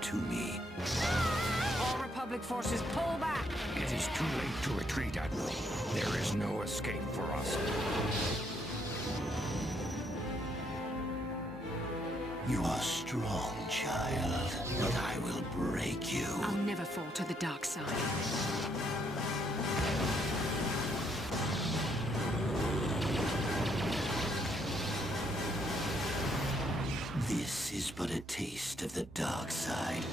to me. All Republic forces, pull back! It is too late to retreat, Admiral. There is no escape for us. You are strong, child, but I will break you. I'll never fall to the dark side. This is but a taste of the dark side.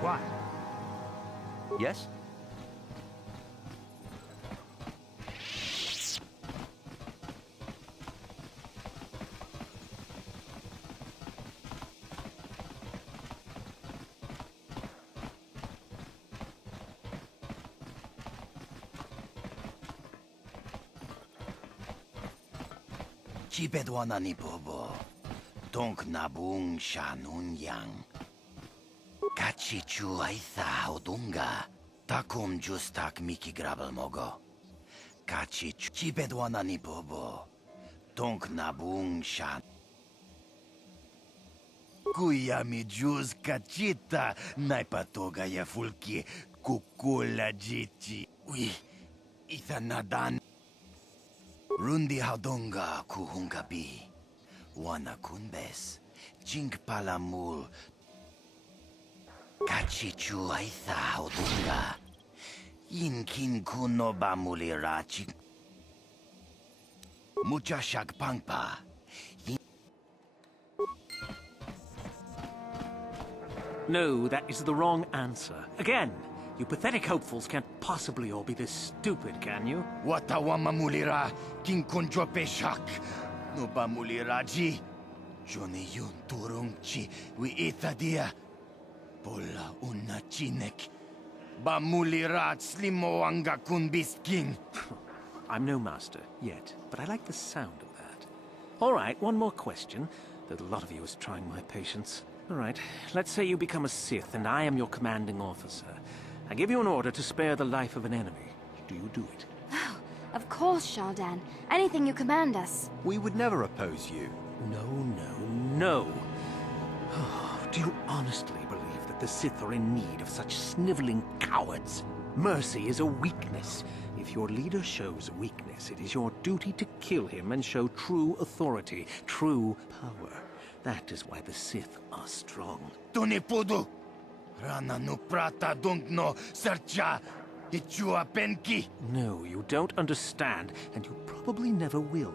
What? Yes? Chibedwana ni bobo. Donk nabung shanun yang. Kachichu aitha odunga. Takum justak miki grabel mogo. Kachichu chibedwana ni bobo. Donk nabung shan. Kuyami juz kachita. Naipatoga ya fulki. Kukula jichi. Ui. Ithanadan. Rundi haudonga kuhungabi. Wana kunbes. Jink palamul. Kachichu aitha haudunga. Inkin kuno bamulirachi. Mucha shagpangpa. No, that is the wrong answer. Again, you pathetic hopefuls can't possibly all be this stupid, can you? Watawama mulira. Kinkunjo peshak. No bamuliraji. Johnny yun turong chi wi itadia. Pola una chinek. Bamulirat slimo anga kun bisking. I'm no master, yet, but I like the sound of that. All right, one more question, though a lot of you is trying my patience. All right, let's say you become a Sith, and I am your commanding officer. I give you an order to spare the life of an enemy. Do you do it? Of course, Shaldan. Anything you command us. We would never oppose you. No. Do you honestly believe that the Sith are in need of such sniveling cowards? Mercy is a weakness. If your leader shows weakness, it is your duty to kill him and show true authority, true power. That is why the Sith are strong. Tunipudu. Rana no prata dunk no sercha. Ichua penki. No, you don't understand, and you probably never will.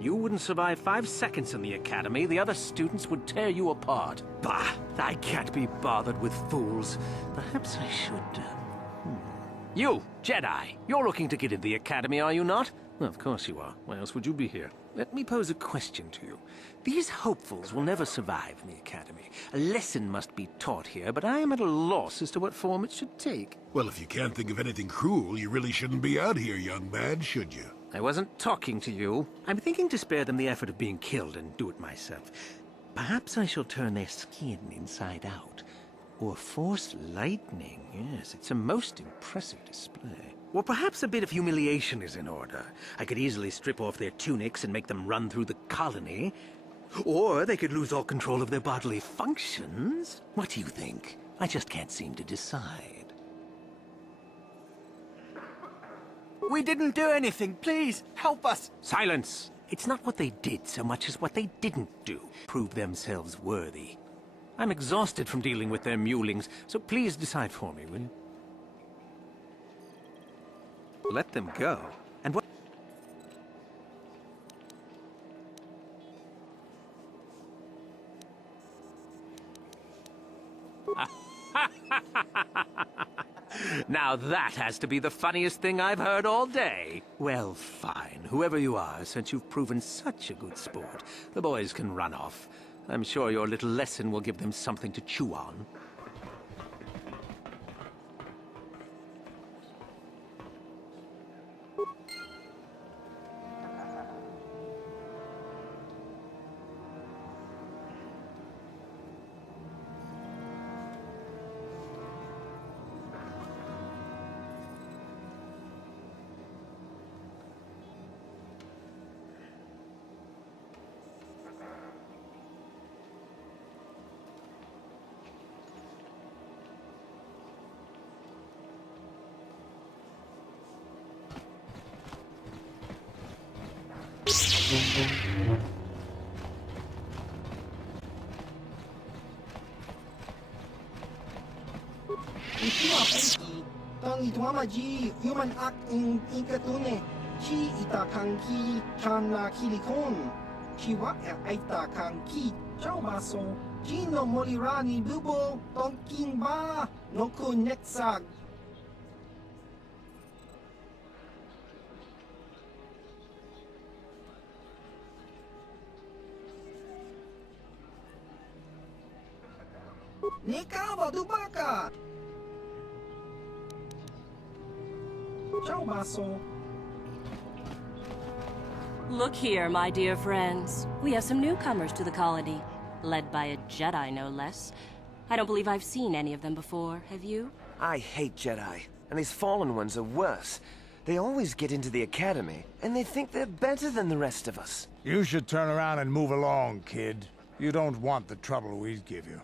You wouldn't survive 5 seconds in the academy. The other students would tear you apart. Bah! I can't be bothered with fools. Perhaps I should... You, Jedi! You're looking to get in the academy, are you not? Well, of course you are. Why else would you be here? Let me pose a question to you. These hopefuls will never survive in the academy. A lesson must be taught here, but I am at a loss as to what form it should take. Well, if you can't think of anything cruel, you really shouldn't be out here, young man, should you? I wasn't talking to you. I'm thinking to spare them the effort of being killed and do it myself. Perhaps I shall turn their skin inside out. Or force lightning. Yes, it's a most impressive display. Or perhaps a bit of humiliation is in order. I could easily strip off their tunics and make them run through the colony. Or they could lose all control of their bodily functions. What do you think? I just can't seem to decide. We didn't do anything. Please, help us. Silence! It's not what they did so much as what they didn't do. Prove themselves worthy. I'm exhausted from dealing with their mulings, so please decide for me, will you? Let them go. And what... Now that has to be the funniest thing I've heard all day. Well, fine. Whoever you are, since you've proven such a good sport, the boys can run off. I'm sure your little lesson will give them something to chew on. Itua penki, tang ituama ji human act in inkatune, chi ita kanki chan la kilikon, chi wa aita kanki chao baso, chi no molirani bubo, tonkin ba, no kun nexag. Nikawa dubaka. Ciao, baso. Look here, my dear friends. We have some newcomers to the colony, led by a Jedi, no less. I don't believe I've seen any of them before, have you? I hate Jedi, and these fallen ones are worse. They always get into the academy, and they think they're better than the rest of us. You should turn around and move along, kid. You don't want the trouble we'd give you.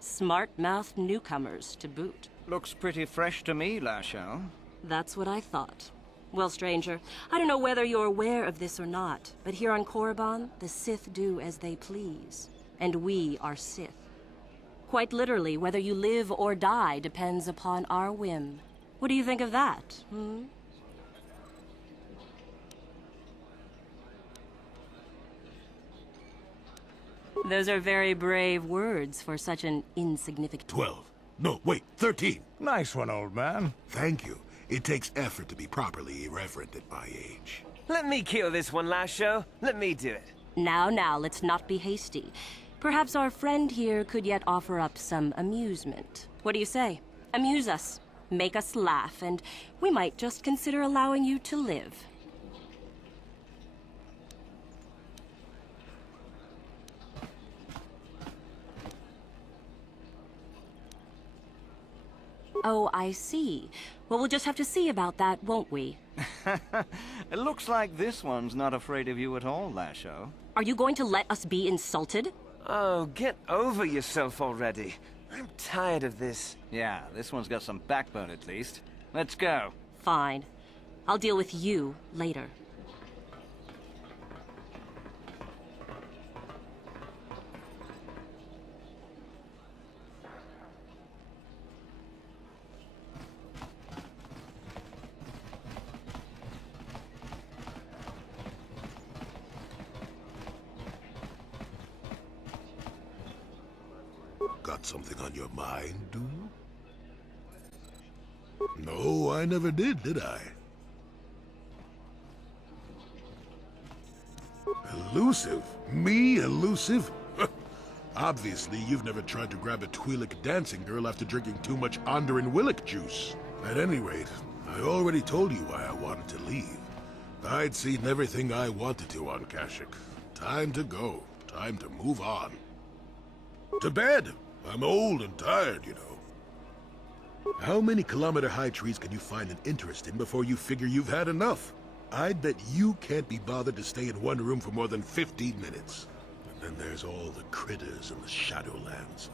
Smart-mouthed newcomers, to boot. Looks pretty fresh to me, Lasho. That's what I thought. Well, stranger, I don't know whether you're aware of this or not, but here on Korriban, the Sith do as they please. And we are Sith. Quite literally, whether you live or die depends upon our whim. What do you think of that, hmm? Those are very brave words for such an insignificant... 12. No, wait, 13. Nice one, old man. Thank you. It takes effort to be properly irreverent at my age. Let me kill this one, Lasho. Let me do it. Now, let's not be hasty. Perhaps our friend here could yet offer up some amusement. What do you say? Amuse us, make us laugh, and we might just consider allowing you to live. Oh, I see. Well, we'll just have to see about that, won't we? It looks like this one's not afraid of you at all, Lasho. Are you going to let us be insulted? Oh, get over yourself already. I'm tired of this. Yeah, this one's got some backbone at least. Let's go. Fine. I'll deal with you later. Got something on your mind, do you? No, I never did I? Elusive? Me elusive? Obviously, you've never tried to grab a Twi'lek dancing girl after drinking too much Onderan Willick juice. At any rate, I already told you why I wanted to leave. I'd seen everything I wanted to on Kashyyyk. Time to go. Time to move on. To bed! I'm old and tired, you know. How many kilometer-high trees can you find an interest in before you figure you've had enough? I'd bet you can't be bothered to stay in one room for more than 15 minutes. And then there's all the critters in the Shadowlands.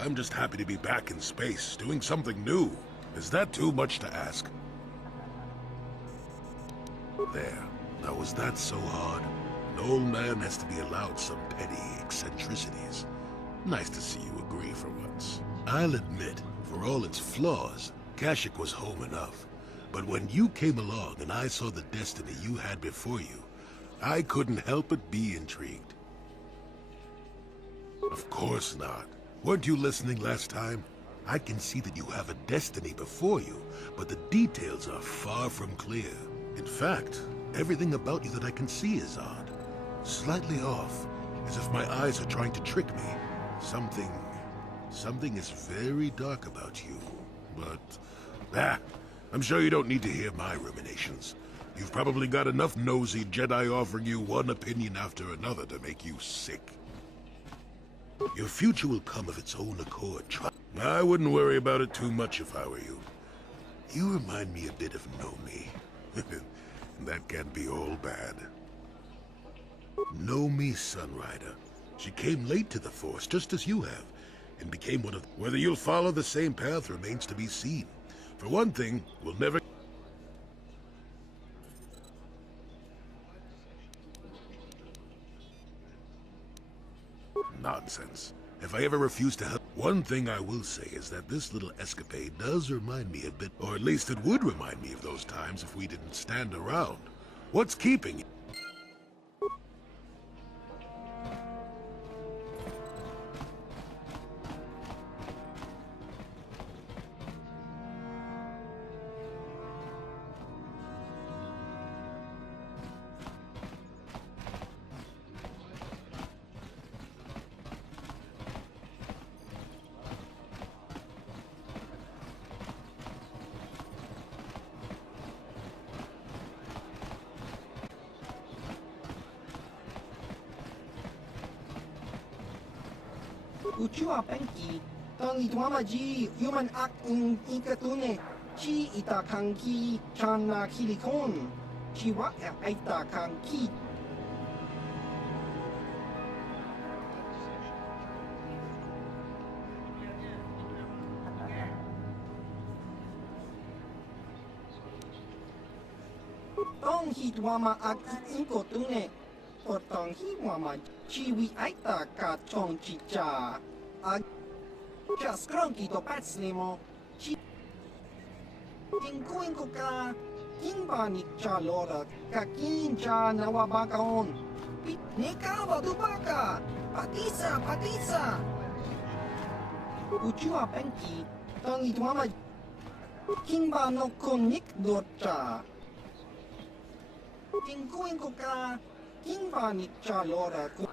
I'm just happy to be back in space, doing something new. Is that too much to ask? There. Now was that so hard? An old man has to be allowed some petty eccentricities. Nice to see you agree for once. I'll admit, for all its flaws, Kashyyyk was home enough. But when you came along and I saw the destiny you had before you, I couldn't help but be intrigued. Of course not. Weren't you listening last time? I can see that you have a destiny before you, but the details are far from clear. In fact, everything about you that I can see is odd. Slightly off, as if my eyes are trying to trick me. Something is very dark about you, but, I'm sure you don't need to hear my ruminations. You've probably got enough nosy Jedi offering you one opinion after another to make you sick. Your future will come of its own accord. I wouldn't worry about it too much if I were you. You remind me a bit of Nomi. That can't be all bad. Nomi Sunrider. She came late to the Force, just as you have, and became one of... Whether you'll follow the same path remains to be seen. For one thing, we'll never... Nonsense. If I ever refuse to help... One thing I will say is that this little escapade does remind me a bit, or at least it would remind me of those times if we didn't stand around. What's keeping you? Uchiwa penki, tang itwama ji, human act in ikatune, chi itakanki, chana kilikon, chiwa itakanki. Tong hitwama act inkotune. Otang hiwama chiwi aita ka chong chicha a jaskronki to patslimo chi inko ka kinbani cha lora ka kincha nawabakaon pitnika wadubaka patisa uchiwa penki tang itwama kinba no konik dorcha inko ka Kinvanik Chalora kun.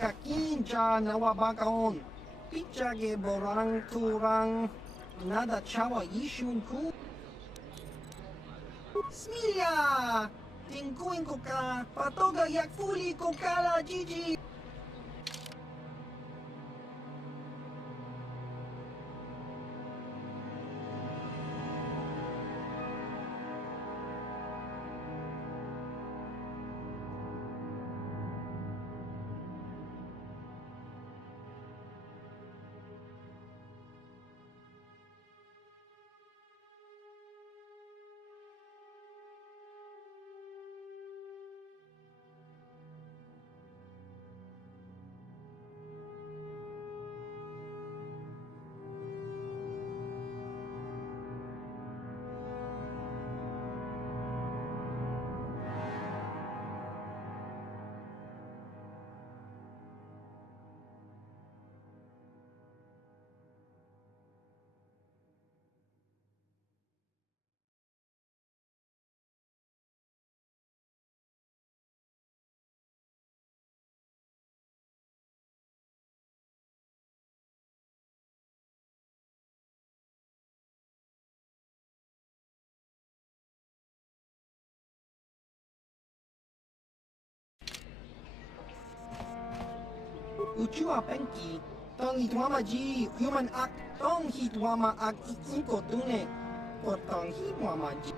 Kakinja nawabakaon. Pichage borang turang. Nada chawa yishun ku. Smilya! Tingkuin ko ka. Patoga yakfuli ko kala Gigi. Uchua penki. Tong hitwama ji human act. Tong hitwama act inko tune. Potong hitwama ji.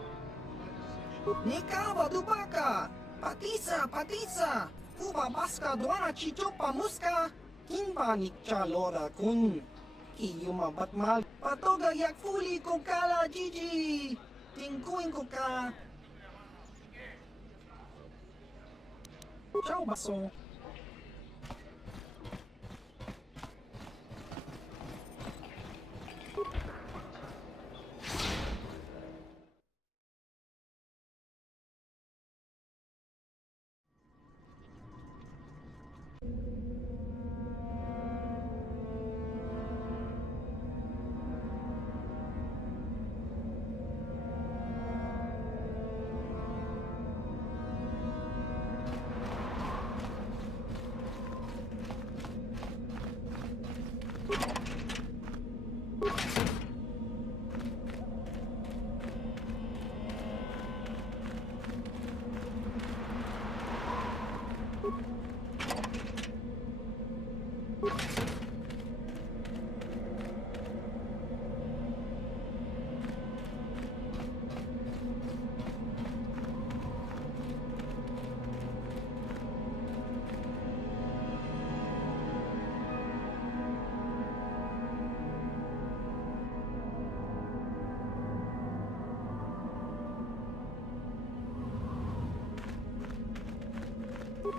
Nikawa dubaka. Patisa. Uba baska doana chichopa muska. Kinba nikcha lora kun. Kiyuma batmal. Patoga yakfuli ko kala Gigi. Tingkuin ko ka. Ciao baso.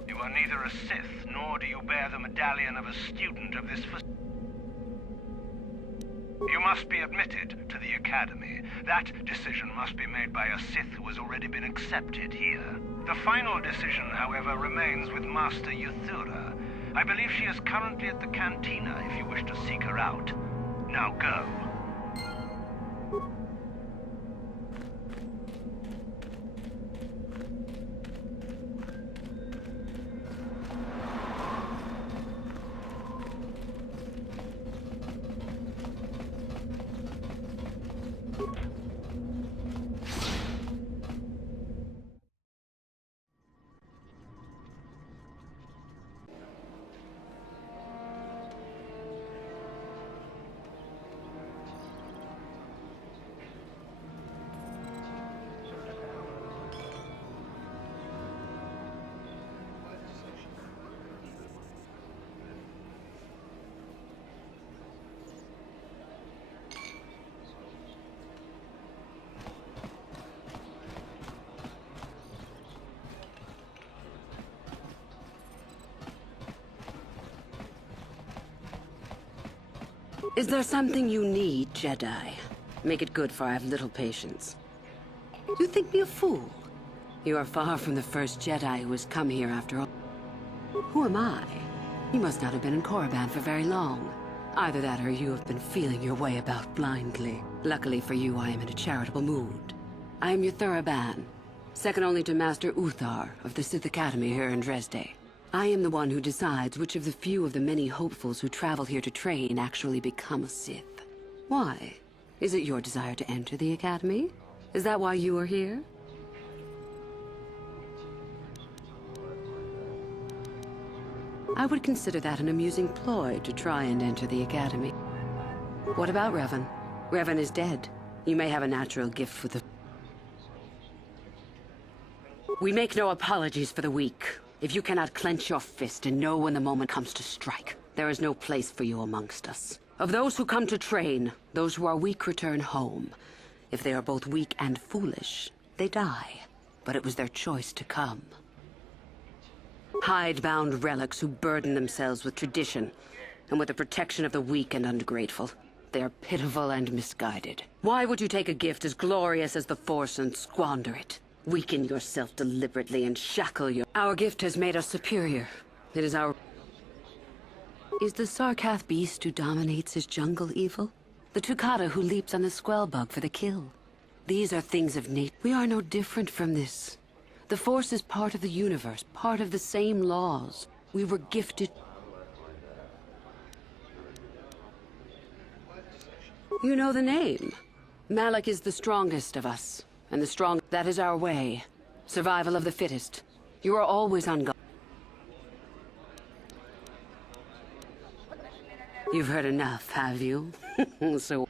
You are neither a Sith, nor do you bear the medallion of a student of this facility. You must be admitted to the Academy. That decision must be made by a Sith who has already been accepted here. The final decision, however, remains with Master Yuthura. I believe she is currently at the cantina if you wish to seek her out. Now go. Is there something you need, Jedi? Make it good, for I have little patience. You think me a fool? You are far from the first Jedi who has come here after all. Who am I? You must not have been in Korriban for very long. Either that or you have been feeling your way about blindly. Luckily for you, I am in a charitable mood. I am your Korriban, second only to Master Uthar of the Sith Academy here in Dresde. I am the one who decides which of the few of the many hopefuls who travel here to train actually become a Sith. Why? Is it your desire to enter the Academy? Is that why you are here? I would consider that an amusing ploy to try and enter the Academy. What about Revan? Revan is dead. You may have a natural gift for the... We make no apologies for the weak. If you cannot clench your fist and know when the moment comes to strike, there is no place for you amongst us. Of those who come to train, those who are weak return home. If they are both weak and foolish, they die. But it was their choice to come. Hidebound relics who burden themselves with tradition and with the protection of the weak and ungrateful. They are pitiful and misguided. Why would you take a gift as glorious as the Force and squander it? Weaken yourself deliberately and shackle your... Our gift has made us superior. It is our... Is the Sarkath beast who dominates his jungle evil? The Tukata who leaps on the Squellbug for the kill? These are things of nature. We are no different from this. The Force is part of the universe, part of the same laws. We were gifted... You know the name. Malak is the strongest of us. And the strong... That is our way. Survival of the fittest. You are always on guard. You've heard enough, have you? So...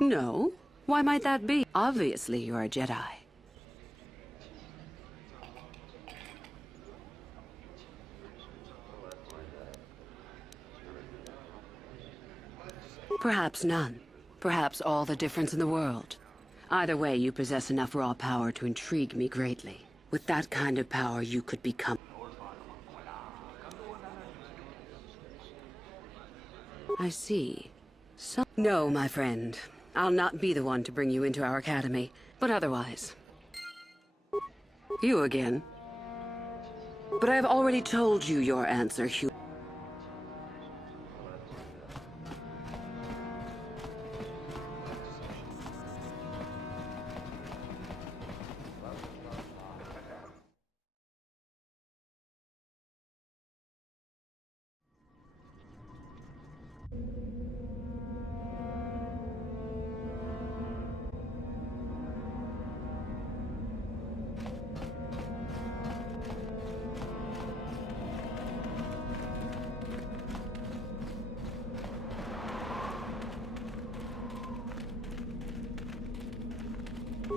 No? Why might that be? Obviously, you're a Jedi. Perhaps none. Perhaps all the difference in the world. Either way, you possess enough raw power to intrigue me greatly. With that kind of power, you could become... I see. So... No, my friend. I'll not be the one to bring you into our academy, but otherwise. You again. But I have already told you your answer, Hugh.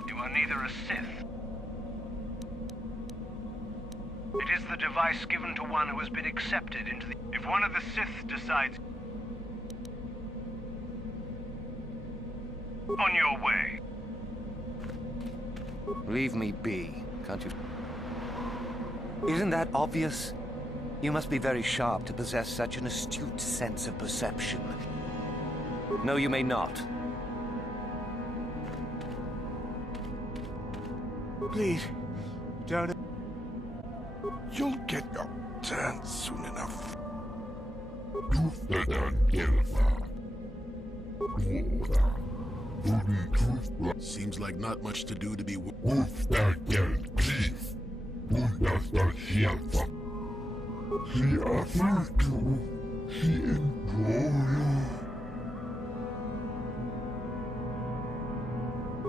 You are neither a Sith. It is the device given to one who has been accepted into the... If one of the Sith decides... On your way. Leave me be, can't you? Isn't that obvious? You must be very sharp to possess such an astute sense of perception. No, you may not. Please, don't... You'll get your turn soon enough. Seems like not much to do to be...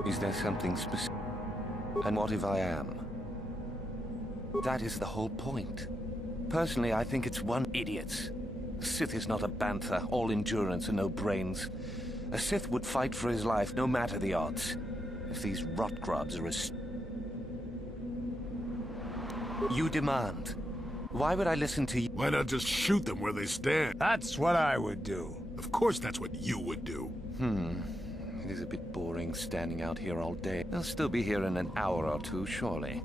Is there something specific? And what if I am? That is the whole point. Personally, I think it's one idiots. A Sith is not a bantha, all endurance and no brains. A Sith would fight for his life, no matter the odds. If these rot grubs are as... You demand. Why would I listen to you? Why not just shoot them where they stand? That's what I would do. Of course that's what you would do. It is a bit boring standing out here all day. They'll still be here in an hour or two, surely.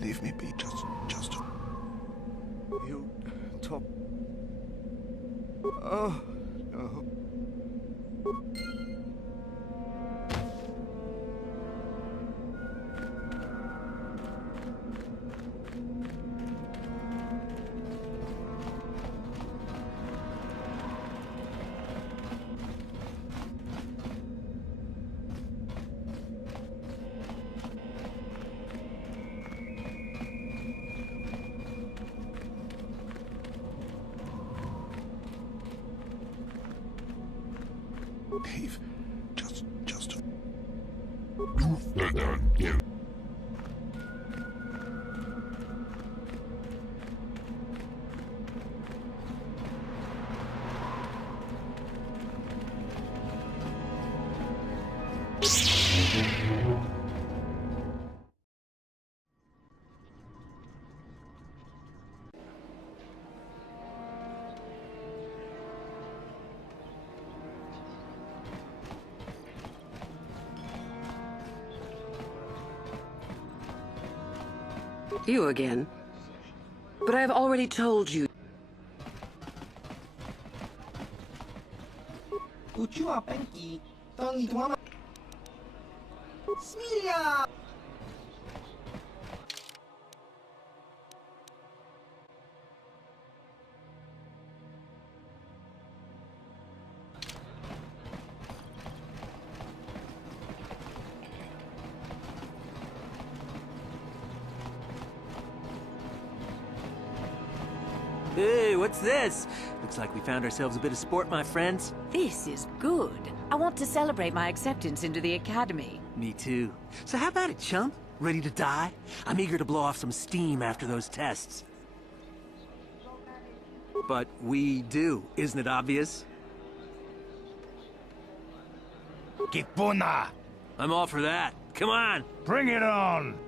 Leave me be, just... You talk... Oh, no. Dave, just... You again. But I have already told you. Uchiwa Penki, Tangi Tuama. Smilia! Hey, what's this? Looks like we found ourselves a bit of sport, my friends. This is good. I want to celebrate my acceptance into the academy. Me too. So how about it, chump? Ready to die? I'm eager to blow off some steam after those tests. But we do, isn't it obvious? Kipuna! I'm all for that. Come on! Bring it on!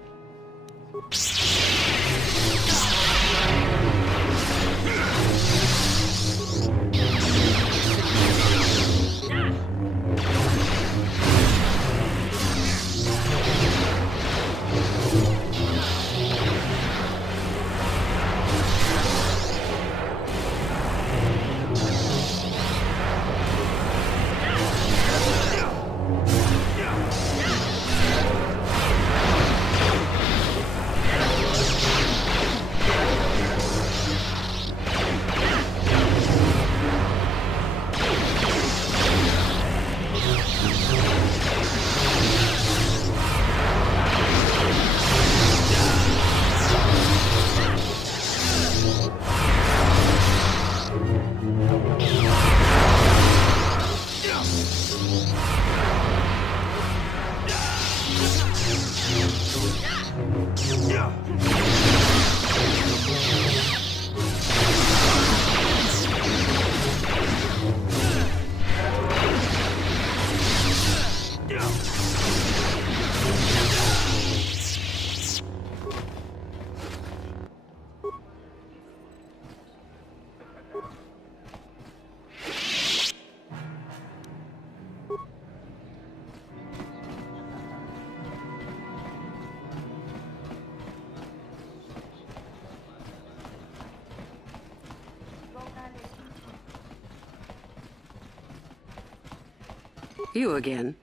You again.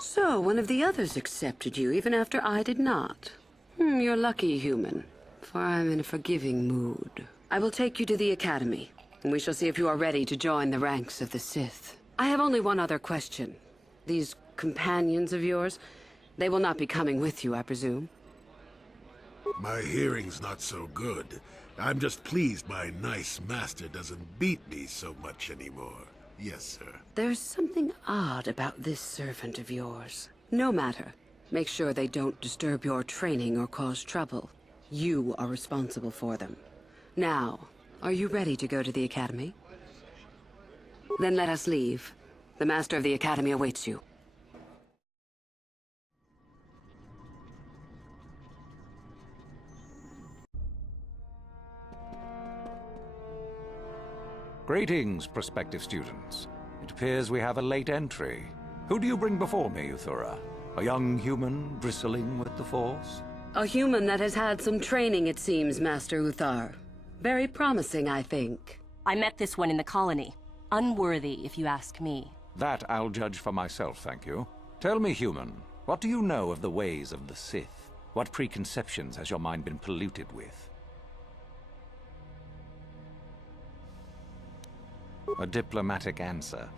So, one of the others accepted you, even after I did not. You're lucky, human, for I'm in a forgiving mood. I will take you to the academy, and we shall see if you are ready to join the ranks of the Sith. I have only one other question. These companions of yours, they will not be coming with you, I presume? My hearing's not so good. I'm just pleased my nice master doesn't beat me so much anymore. Yes, sir. There's something odd about this servant of yours. No matter. Make sure they don't disturb your training or cause trouble. You are responsible for them. Now, are you ready to go to the academy? Then let us leave. The master of the academy awaits you. Greetings, prospective students. It appears we have a late entry. Who do you bring before me, Uthura? A young human bristling with the Force? A human that has had some training, it seems, Master Uthar. Very promising, I think. I met this one in the colony. Unworthy, if you ask me. That I'll judge for myself, thank you. Tell me, human, what do you know of the ways of the Sith? What preconceptions has your mind been polluted with? A diplomatic answer,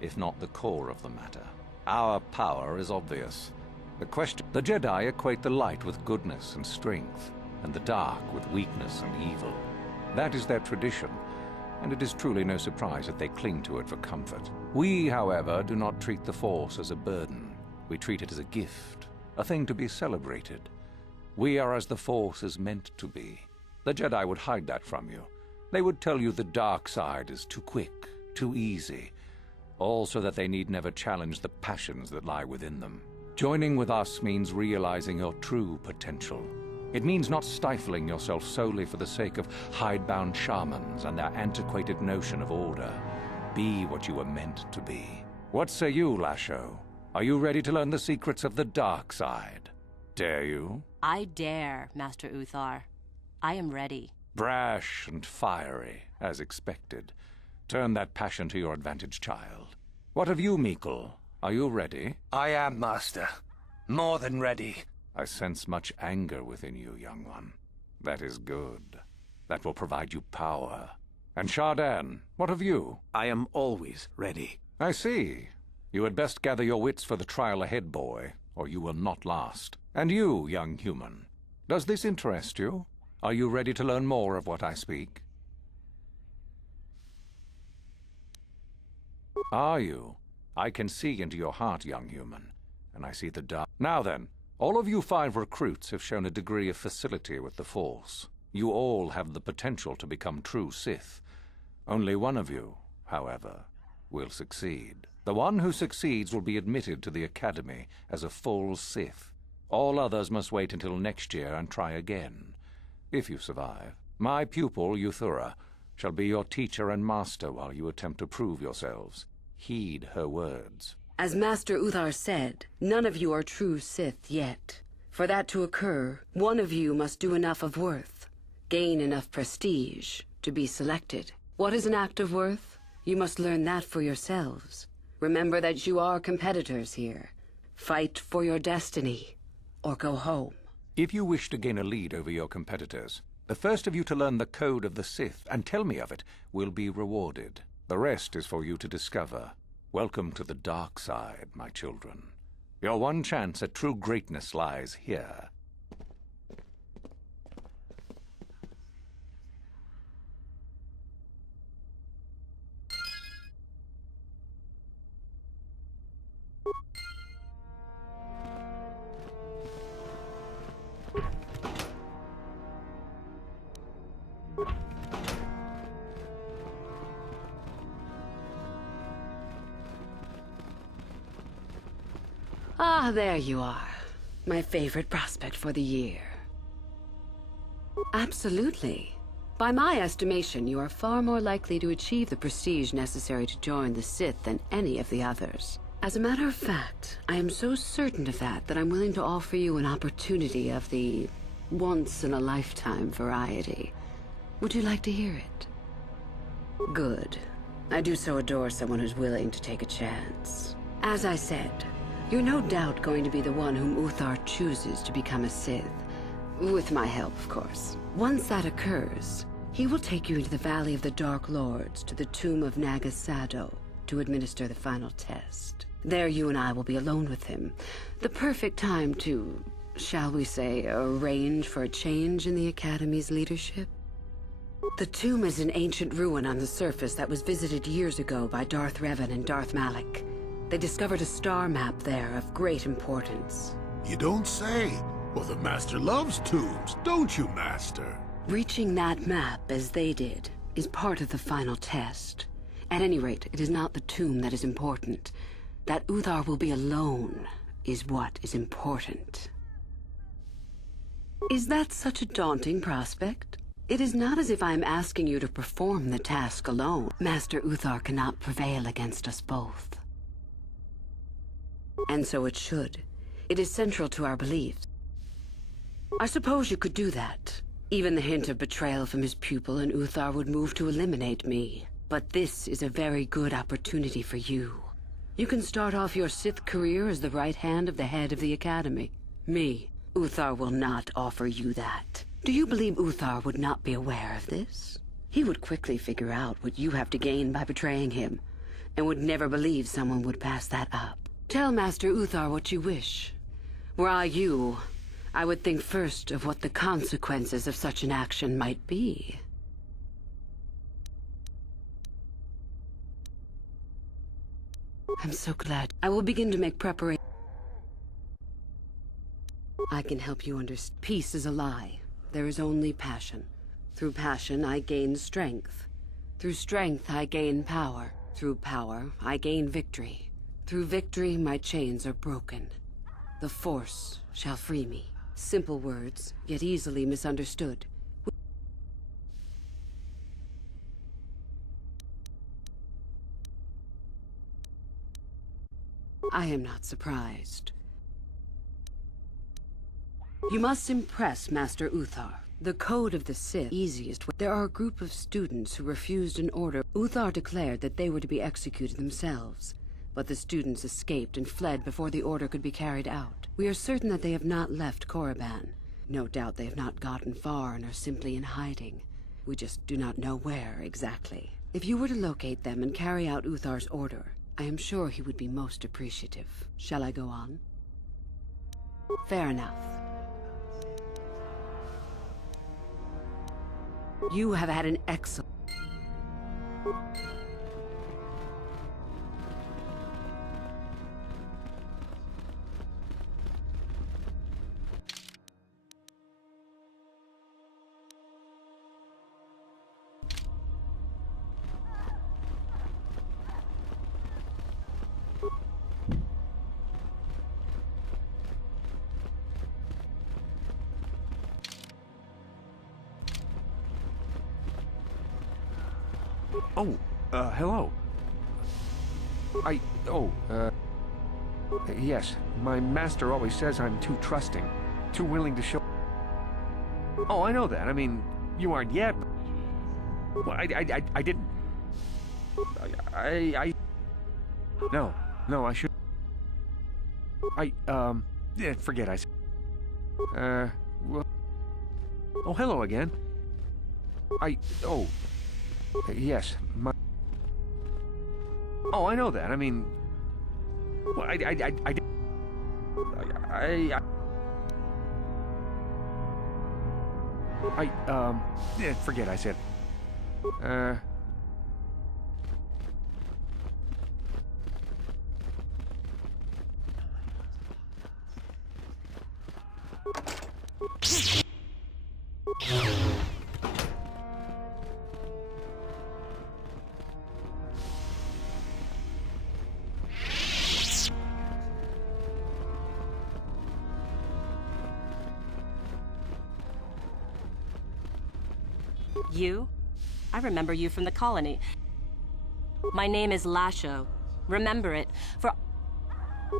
if not the core of the matter. Our power is obvious. The Jedi equate the light with goodness and strength, and the dark with weakness and evil. That is their tradition, and it is truly no surprise that they cling to it for comfort. We, however, do not treat the Force as a burden. We treat it as a gift, a thing to be celebrated. We are as the Force is meant to be. The Jedi would hide that from you. They would tell you the dark side is too quick, too easy, all so that they need never challenge the passions that lie within them. Joining with us means realizing your true potential. It means not stifling yourself solely for the sake of hidebound shamans and their antiquated notion of order. Be what you were meant to be. What say you, Lasho? Are you ready to learn the secrets of the dark side? Dare you? I dare, Master Uthar. I am ready. Brash and fiery, as expected. Turn that passion to your advantage, child. What of you, Meekle? Are you ready? I am, Master. More than ready. I sense much anger within you, young one. That is good. That will provide you power. And Shardan, what of you? I am always ready. I see. You had best gather your wits for the trial ahead, boy, or you will not last. And you, young human, does this interest you? Are you ready to learn more of what I speak? Are you? I can see into your heart, young human, and I see the dark. Now then, all of you 5 recruits have shown a degree of facility with the Force. You all have the potential to become true Sith. Only one of you, however, will succeed. The one who succeeds will be admitted to the Academy as a full Sith. All others must wait until next year and try again. If you survive, my pupil, Uthura, shall be your teacher and master while you attempt to prove yourselves. Heed her words. As Master Uthar said, none of you are true Sith yet. For that to occur, one of you must do enough of worth, gain enough prestige, to be selected. What is an act of worth? You must learn that for yourselves. Remember that you are competitors here. Fight for your destiny, or go home. If you wish to gain a lead over your competitors, the first of you to learn the code of the Sith and tell me of it will be rewarded. The rest is for you to discover. Welcome to the dark side, my children. Your one chance at true greatness lies here. Ah, there you are. My favorite prospect for the year. Absolutely. By my estimation, you are far more likely to achieve the prestige necessary to join the Sith than any of the others. As a matter of fact, I am so certain of that I'm willing to offer you an opportunity of the once-in-a-lifetime variety. Would you like to hear it? Good. I do so adore someone who's willing to take a chance. As I said, you're no doubt going to be the one whom Uthar chooses to become a Sith. With my help, of course. Once that occurs, he will take you into the Valley of the Dark Lords to the tomb of Nagasado to administer the final test. There you and I will be alone with him. The perfect time to, shall we say, arrange for a change in the Academy's leadership. The tomb is an ancient ruin on the surface that was visited years ago by Darth Revan and Darth Malak. They discovered a star map there of great importance. You don't say. Well, the Master loves tombs, don't you, Master? Reaching that map, as they did, is part of the final test. At any rate, it is not the tomb that is important. That Uthar will be alone is what is important. Is that such a daunting prospect? It is not as if I am asking you to perform the task alone. Master Uthar cannot prevail against us both. And so it should. It is central to our beliefs. I suppose you could do that. Even the hint of betrayal from his pupil and Uthar would move to eliminate me. But this is a very good opportunity for you. You can start off your Sith career as the right hand of the head of the Academy. Me, Uthar will not offer you that. Do you believe Uthar would not be aware of this? He would quickly figure out what you have to gain by betraying him, and would never believe someone would pass that up. Tell Master Uthar what you wish. Were I you, I would think first of what the consequences of such an action might be. I'm so glad. I will begin to make preparation. I can help you understand. Peace is a lie. There is only passion. Through passion, I gain strength. Through strength, I gain power. Through power, I gain victory. Through victory, my chains are broken. The Force shall free me. Simple words, yet easily misunderstood. I am not surprised. You must impress Master Uthar. The code of the Sith, easiest way. There are a group of students who refused an order. Uthar declared that they were to be executed themselves, but the students escaped and fled before the order could be carried out. We are certain that they have not left Korriban. No doubt they have not gotten far and are simply in hiding. We just do not know where exactly. If you were to locate them and carry out Uthar's order, I am sure he would be most appreciative. Shall I go on? Fair enough. You have had an excellent... Oh, hello. Yes, my master always says I'm too trusting, too willing to show... Oh, I know that. I mean, you aren't yet. Well, I didn't... No, I should... forget I said... Well... Oh, hello again. Yes, my... Oh, I know that. I mean... Well, forget I said... You? I remember you from the colony. My name is Lasho. Remember it, for...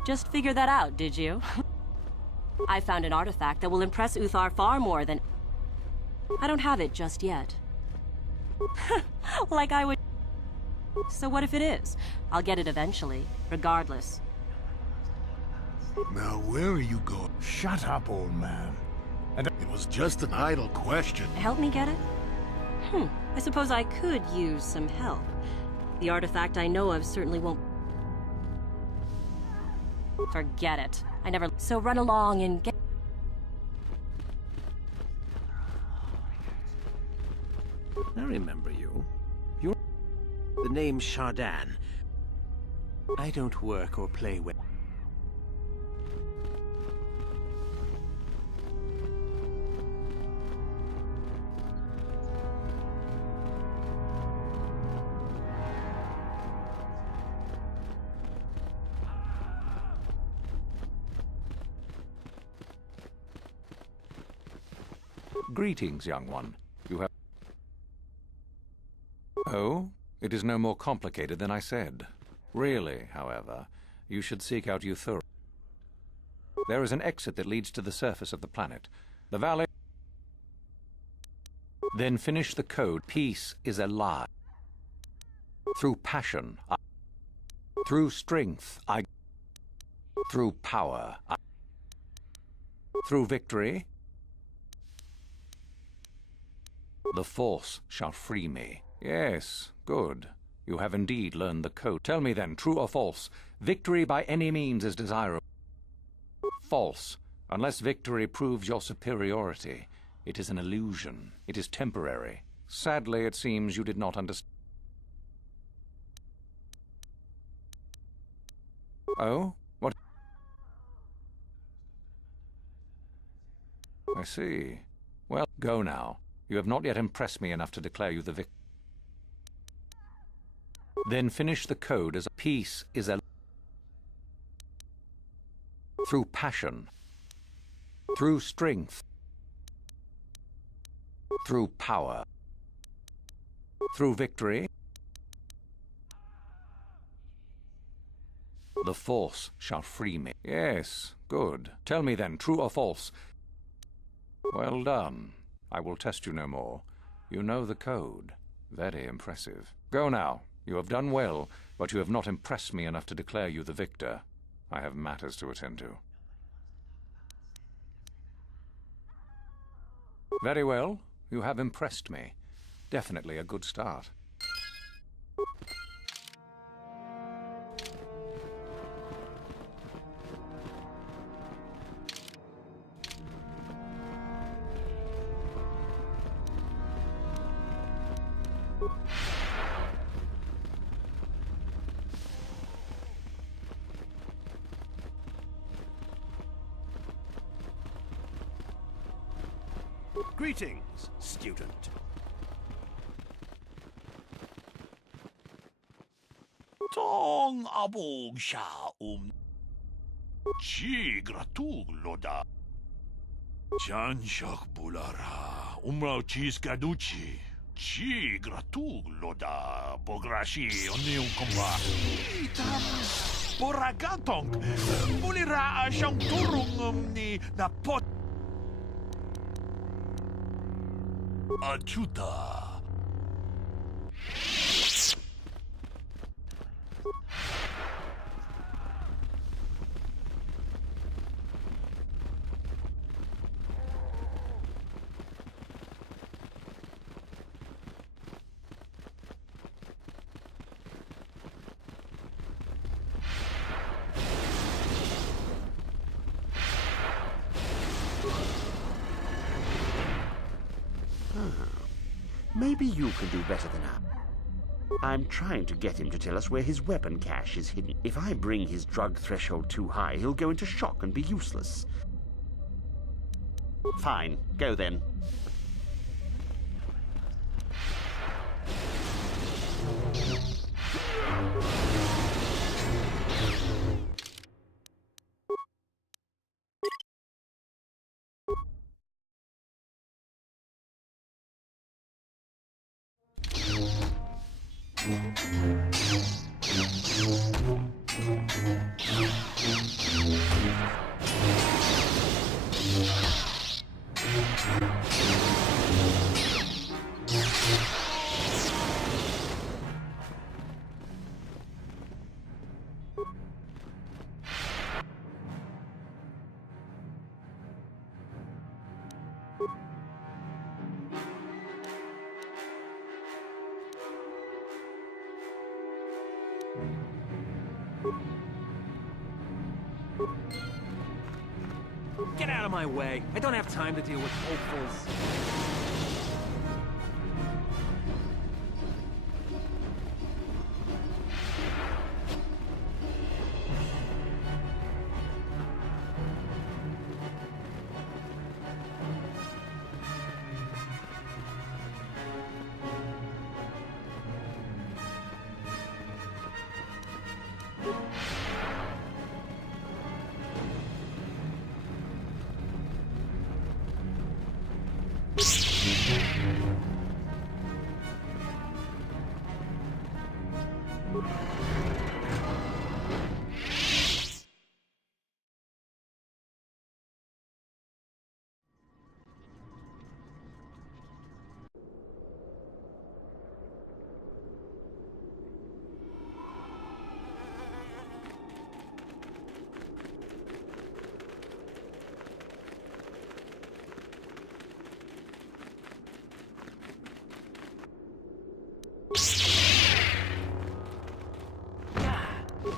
Just figure that out, did you? I found an artifact that will impress Uthar far more than... I don't have it just yet. Like I would... So what if it is? I'll get it eventually, regardless. Now, where are you going? Shut up, old man. And it was just an idle question. Help me get it? I suppose I could use some help. The artifact I know of certainly won't... Forget it. I never... So run along and get... I remember you. You're... The name's Shardan. I don't work or play with... Greetings, young one. You have... Oh? It is no more complicated than I said. Really, however, you should seek out Euthura. There is an exit that leads to the surface of the planet. The valley... Then finish the code. Peace is a lie. Through passion, through strength, through power, through victory, the Force shall free me. Yes, good. You have indeed learned the code. Tell me then, true or false, victory by any means is desirable. False. Unless victory proves your superiority, it is an illusion. It is temporary. Sadly, it seems you did not understand. Oh? What? I see. Well, go now. You have not yet impressed me enough to declare you the victor. Then finish the code as peace is a... Through passion, through strength, through power, through victory, the Force shall free me. Yes, good. Tell me then, true or false? Well done. I will test you no more. You know the code. Very impressive. Go now. You have done well, but you have not impressed me enough to declare you the victor. I have matters to attend to. Very well. You have impressed me. Definitely a good start. Greetings, student. Tong abog siya Chi gratug loda. Chanshak bulara chis gaduchi. Chi gratug loda bograshi oniung komba. Itam boragatong bulira siyang turong ni napot. Achuta. Maybe you can do better than I. I'm trying to get him to tell us where his weapon cache is hidden. If I bring his drug threshold too high, he'll go into shock and be useless. Fine, go then. Get out of my way. I don't have time to deal with hopefuls. You Never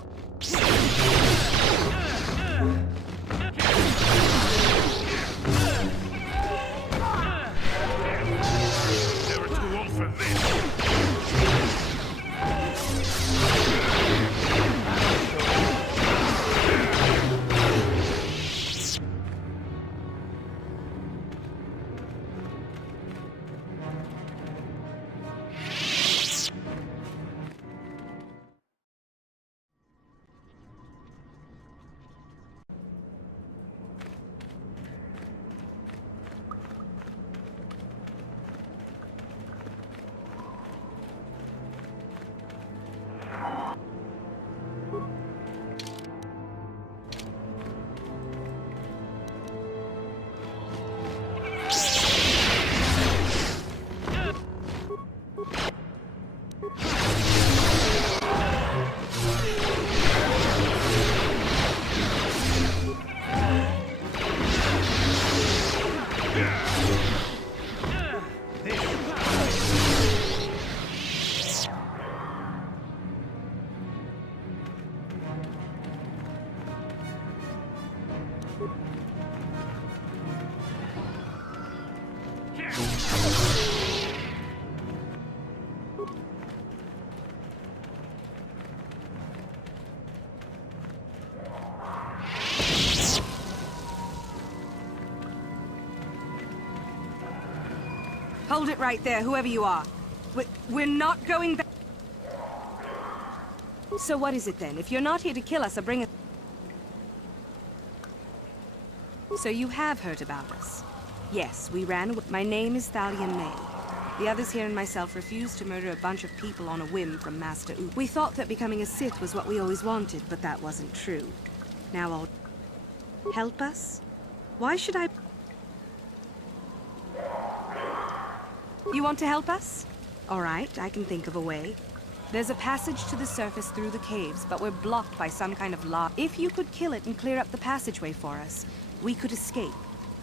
too old for this. Hold it right there, whoever you are. We're not going back. So what is it then? If you're not here to kill us or bring us... So you have heard about us. Yes, we ran away. My name is Thalia May. The others here and myself refused to murder a bunch of people on a whim from Master U. We thought that becoming a Sith was what we always wanted, but that wasn't true. Now I'll... Help us? Why should I... You want to help us? All right, I can think of a way. There's a passage to the surface through the caves, but we're blocked by some kind of lava. If you could kill it and clear up the passageway for us, we could escape.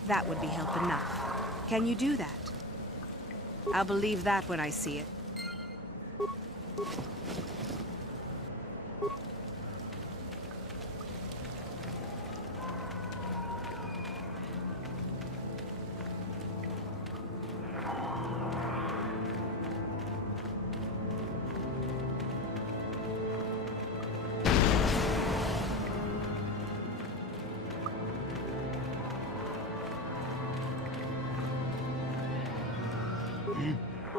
That would be help enough. Can you do that? I'll believe that when I see it.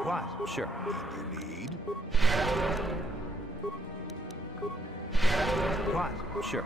What? Sure. You need? What? Sure.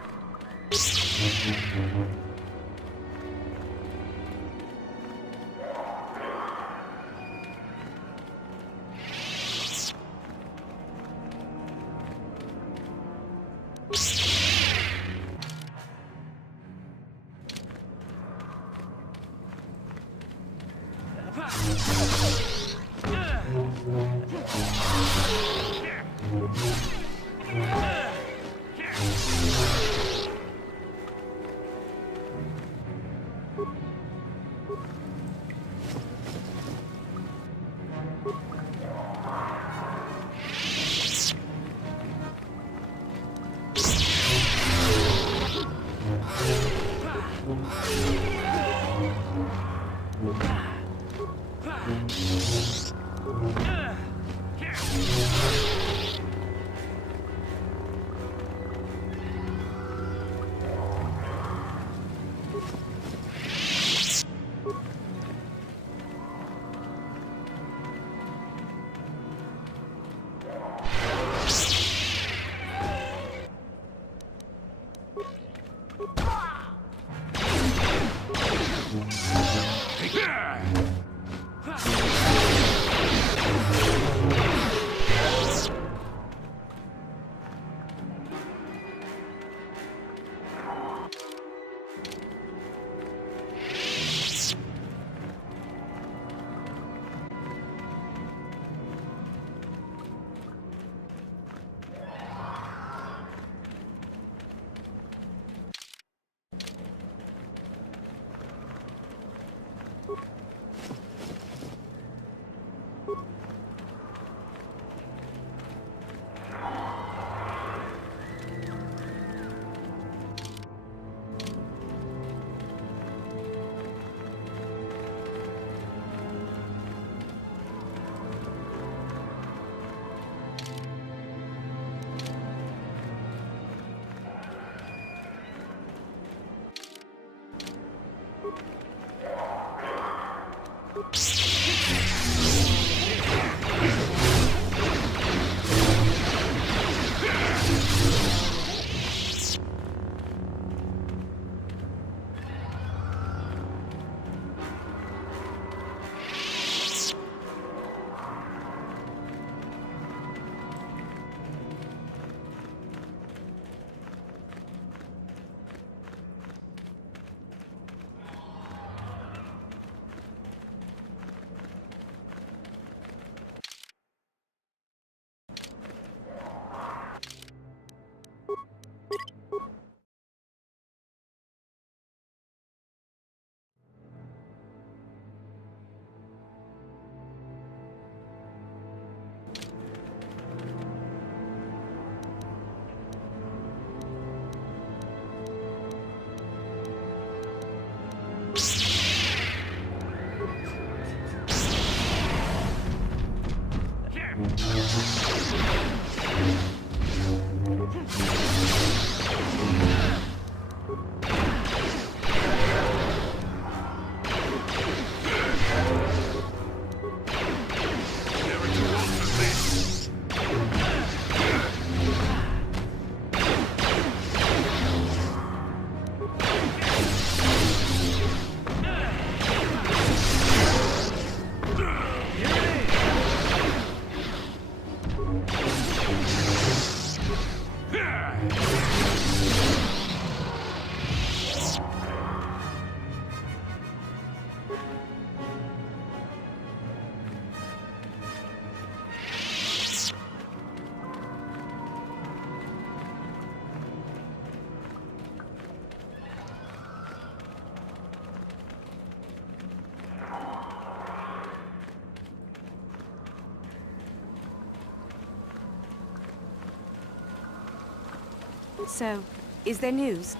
So, is there news?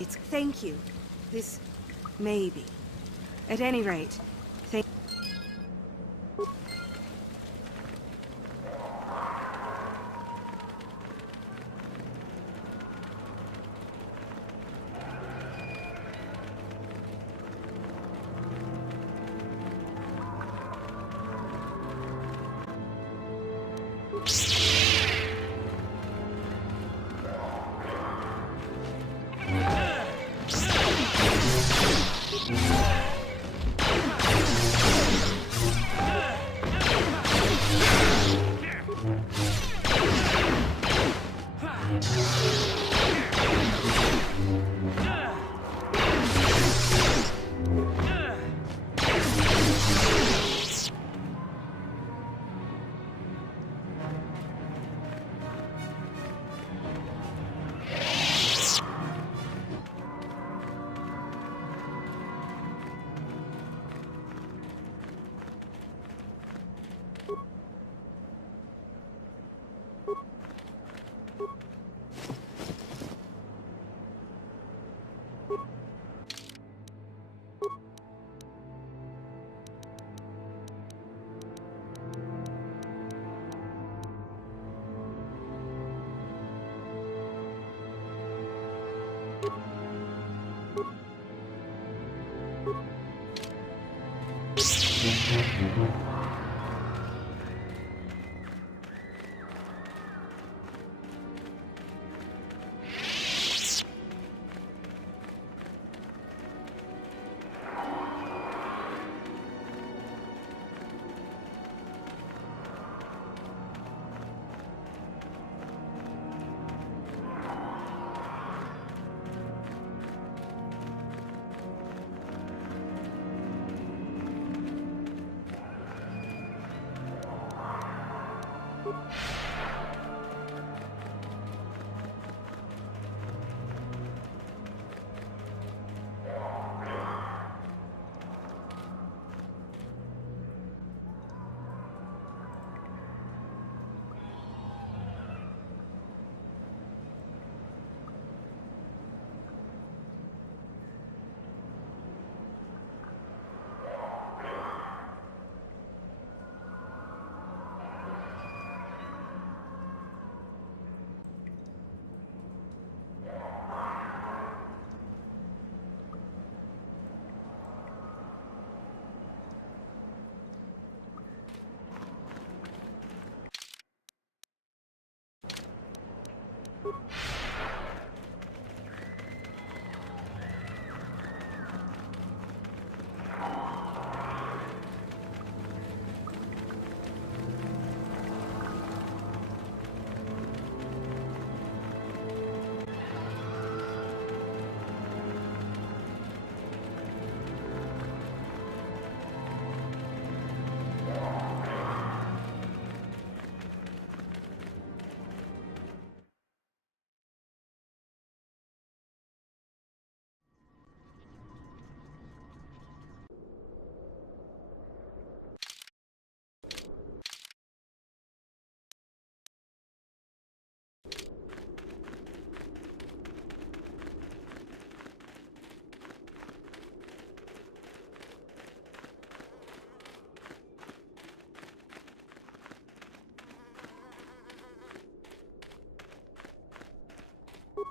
It's... Thank you. This... maybe. At any rate, thank...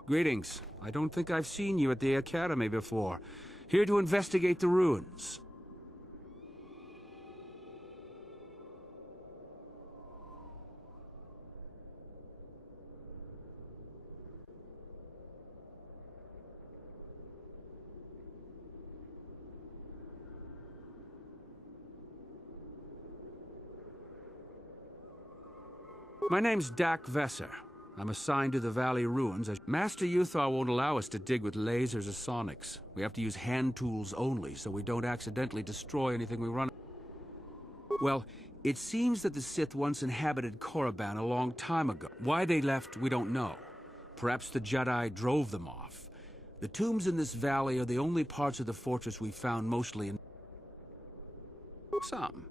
Greetings. I don't think I've seen you at the Academy before. Here to investigate the ruins. My name's Dak Vesser. I'm assigned to the Valley Ruins. Master Uthar won't allow us to dig with lasers or sonics. We have to use hand tools only, so we don't accidentally destroy anything we run. Well, it seems that the Sith once inhabited Korriban a long time ago. Why they left, we don't know. Perhaps the Jedi drove them off. The tombs in this valley are the only parts of the fortress we've found mostly in... Some.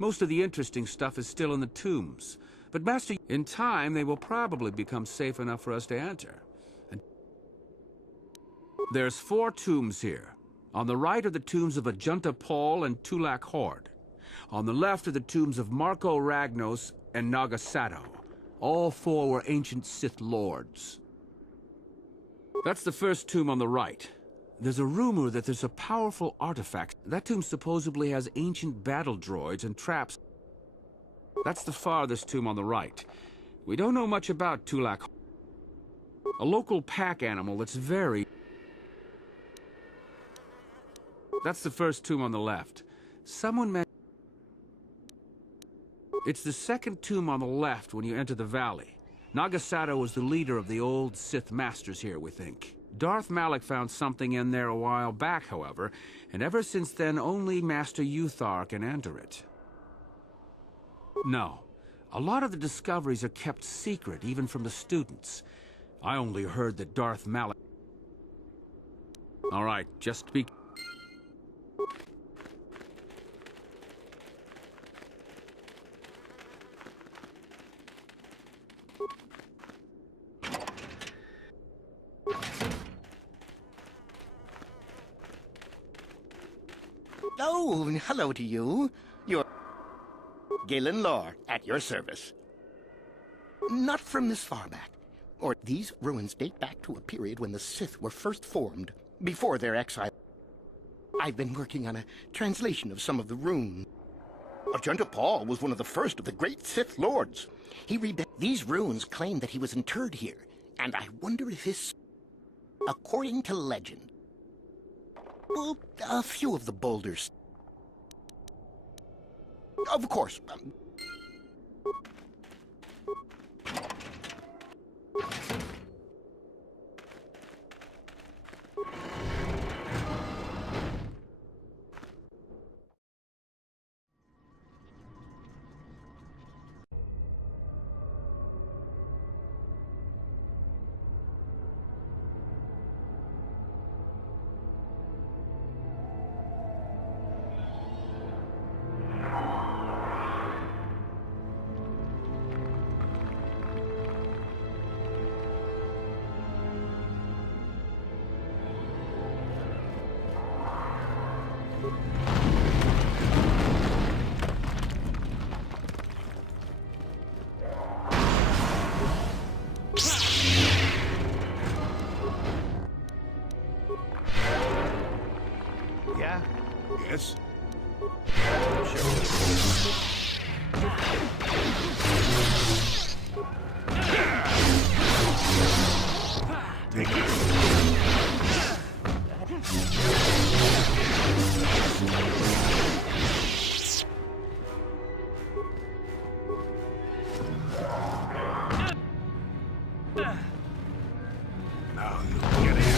Most of the interesting stuff is still in the tombs. But Master, in time, they will probably become safe enough for us to enter. And there's 4 tombs here. On the right are the tombs of Ajunta Paul and Tulak Hord. On the left are the tombs of Marco Ragnos and Nagasato. All 4 were ancient Sith lords. That's the first tomb on the right. There's a rumor that there's a powerful artifact. That tomb supposedly has ancient battle droids and traps. That's the farthest tomb on the right. We don't know much about Tulak. A local pack animal that's very... That's the first tomb on the left. Someone mentioned... It's the second tomb on the left when you enter the valley. Nagasato was the leader of the old Sith Masters here, we think. Darth Malak found something in there a while back, however, and ever since then only Master Uthar can enter it. No. A lot of the discoveries are kept secret, even from the students. I only heard that Darth Malak... All right, just speak... Oh, hello to you. You're... Galen Lore, at your service. Not from this far back. Or these ruins date back to a period when the Sith were first formed, before their exile. I've been working on a translation of some of the runes. Ajunta Paul was one of the first of the great Sith lords. He these runes claim that he was interred here, and I wonder if his... According to legend, well, a few of the boulders... Of course. Yeah? Yes? Take it. Now you get in.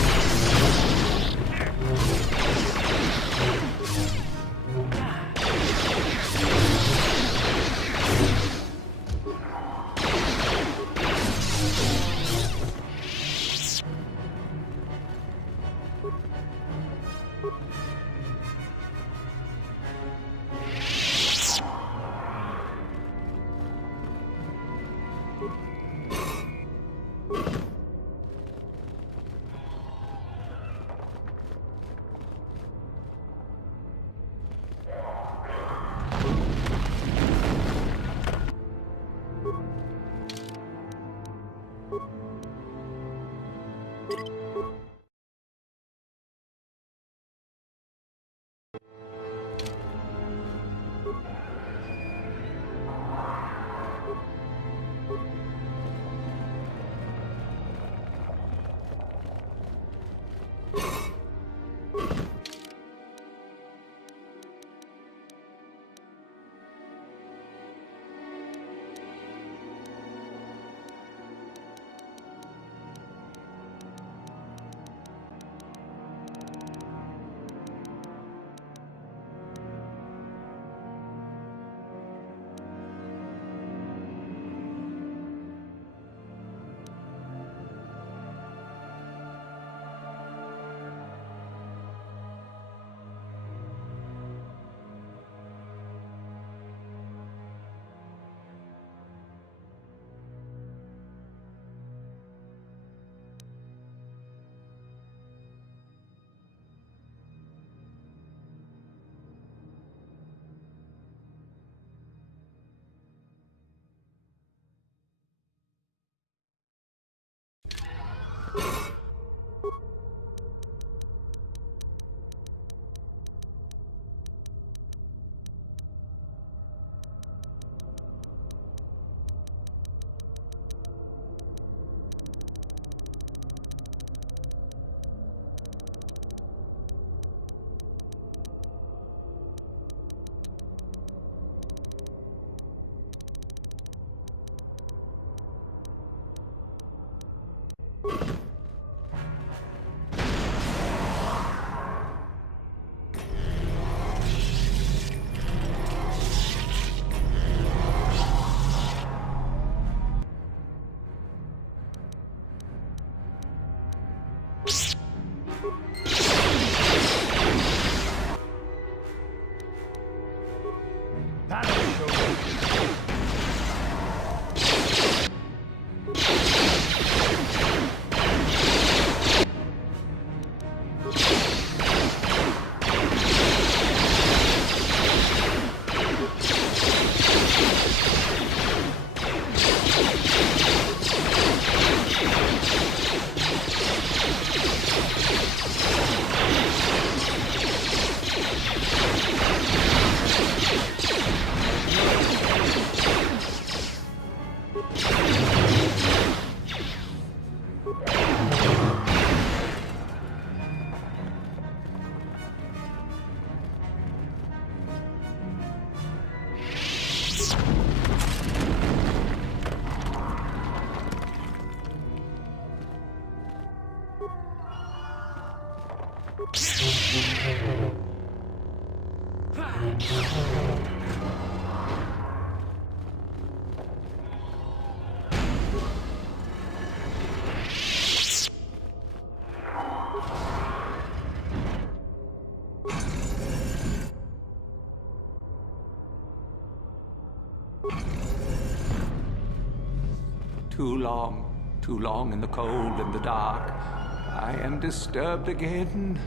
Too long in the cold and the dark. I am disturbed again.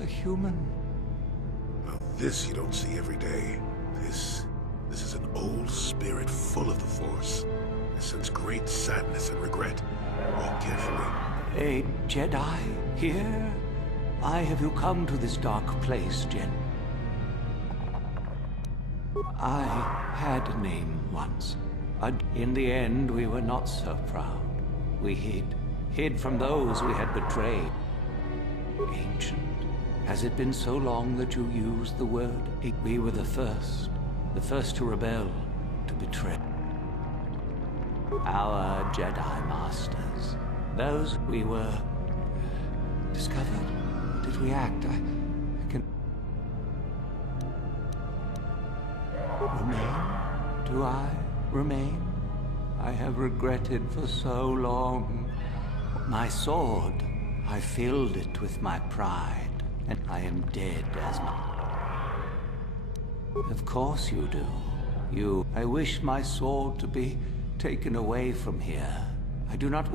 A human. Now this you don't see every day. This is an old spirit full of the Force. It sense great sadness and regret. Walk carefully. A Jedi here? Why have you come to this dark place, Jen? I had a name once. In the end, we were not so proud. We hid from those we had betrayed. Ancient. Has it been so long that you used the word? We were the first to rebel, to betray. Our Jedi Masters. Those we were discovered. Did we act? I can remain? Do I remain? I have regretted for so long. My sword, I filled it with my pride, and I am dead as my... Of course you do. I wish my sword to be taken away from here. I do not...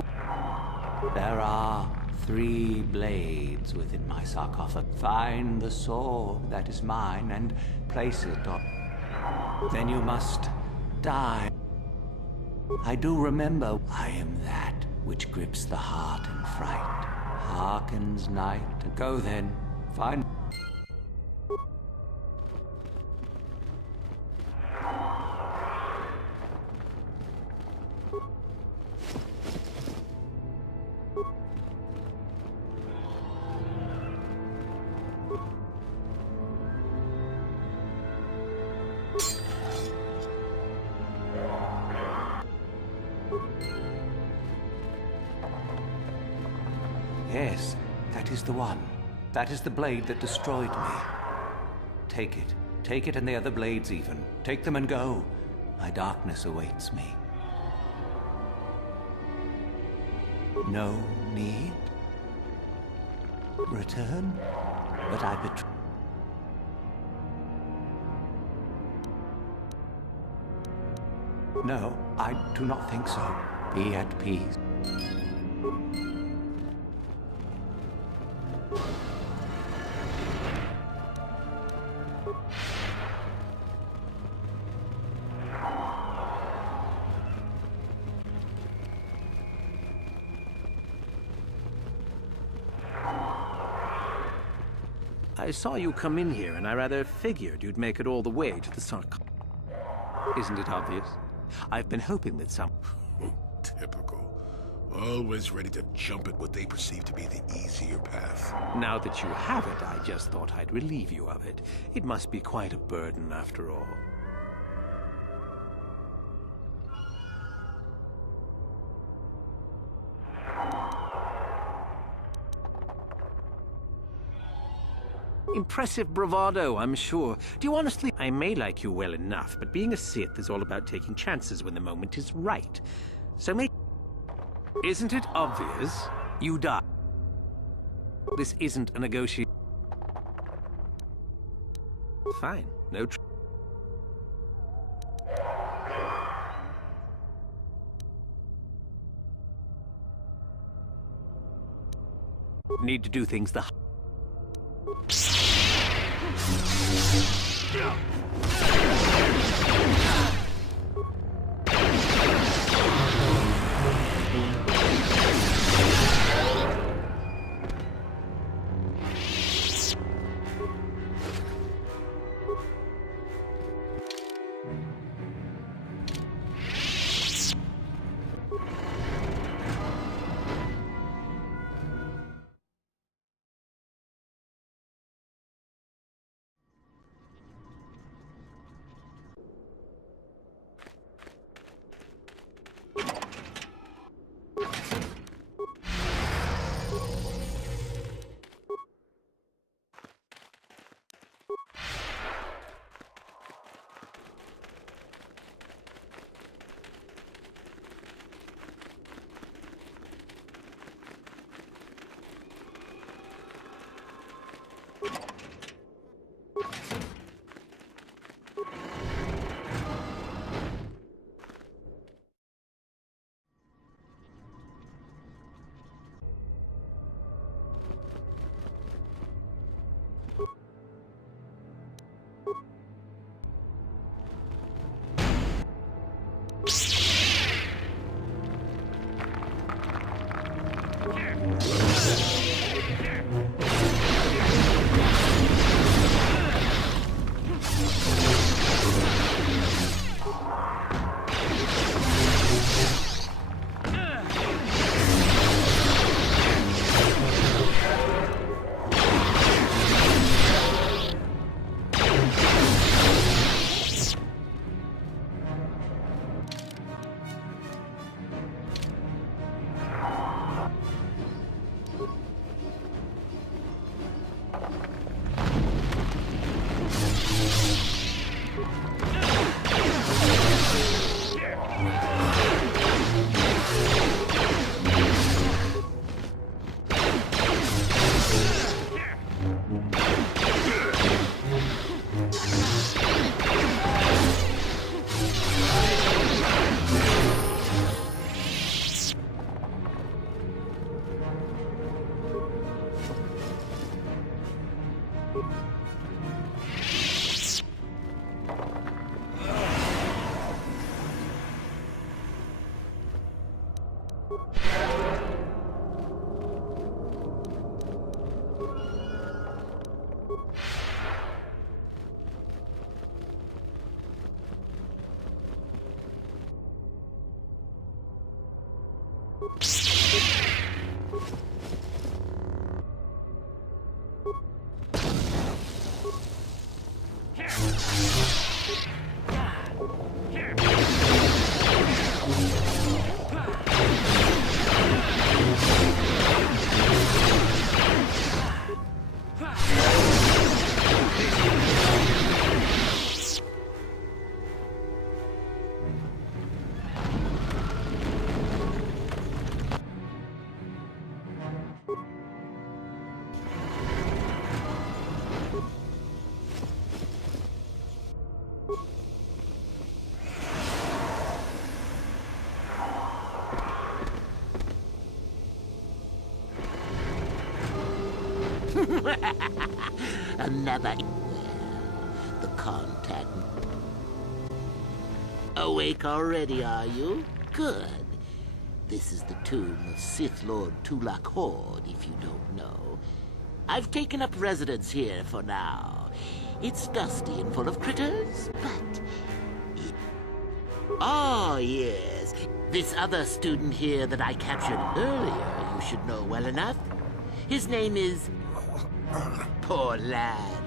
There are 3 blades within my sarcophagus. Find the sword that is mine and place it on... Then you must die. I do remember I am that which grips the heart in fright, hearkens night. Go then, find... Yes, that is the one. That is the blade that destroyed me. Take it. Take it and the other blades even. Take them and go. My darkness awaits me. No need? Return? But I betray... No, I do not think so. Be at peace. I saw you come in here, and I rather figured you'd make it all the way to the sarcophagus. Isn't it obvious? I've been hoping that some... Typical. Always ready to jump at what they perceive to be the easier path. Now that you have it, I just thought I'd relieve you of it. It must be quite a burden, after all. Impressive bravado, I'm sure. Do you honestly... I may like you well enough, but being a Sith is all about taking chances when the moment is right. So Isn't it obvious? You die. This isn't a negotiation. Fine. No need to do things the... Another. The contact. Awake already, are you? Good. This is the tomb of Sith Lord Tulak Horde, if you don't know. I've taken up residence here for now. It's dusty and full of critters, but... Oh, yes. This other student here that I captured earlier, you should know well enough. His name is... Poor lad.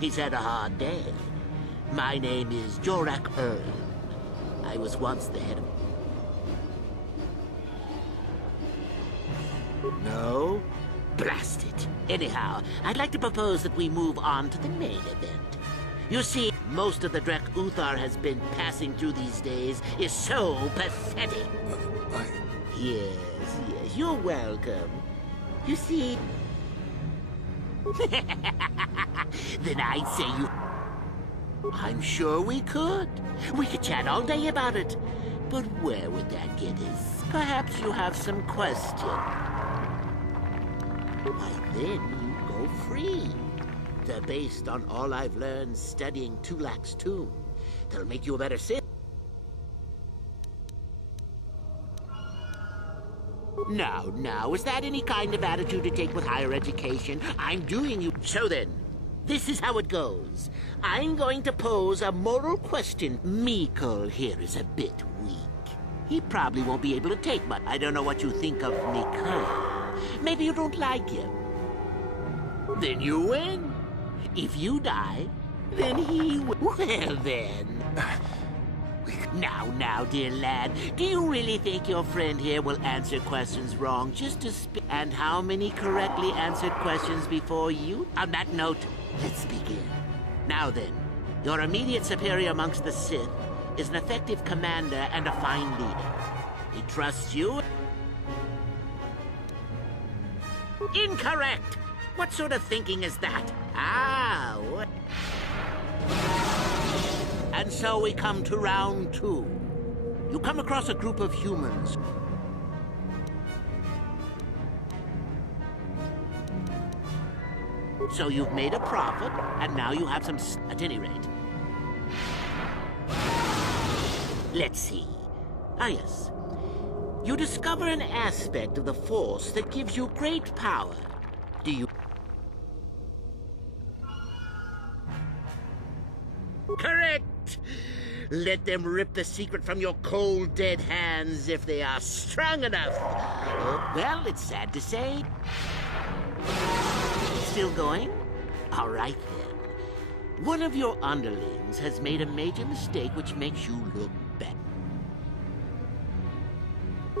He's had a hard day. My name is Jorak Earl. I was once the head of... No? Blast it. Anyhow, I'd like to propose that we move on to the main event. You see, most of the Drek Uthar has been passing through these days is so pathetic. Yes, you're welcome. You see... Then I'd say you... I'm sure we could. We could chat all day about it. But where would that get us? Perhaps you have some question. Why, then you go free. They're based on all I've learned studying Tulak's tomb. That'll make you a better Sith. Now, is that any kind of attitude to take with higher education? I'm doing you... So then, this is how it goes. I'm going to pose a moral question. Mikol here is a bit weak. He probably won't be able to take much. I don't know what you think of Mikol. Maybe you don't like him. Then you win. If you die, then he will. Well then... Now, dear lad, do you really think your friend here will answer questions wrong just to speak? And how many correctly answered questions before you? On that note, let's begin. Now then, your immediate superior amongst the Sith is an effective commander and a fine leader. He trusts you. Incorrect! What sort of thinking is that? What? And so we come to round 2. You come across a group of humans. So you've made a profit, and now you have some... At any rate. Let's see. Ah, yes. You discover an aspect of the Force that gives you great power. Do you... Correct! Let them rip the secret from your cold, dead hands if they are strong enough. Well, it's sad to say. Still going? All right, then. One of your underlings has made a major mistake which makes you look bad.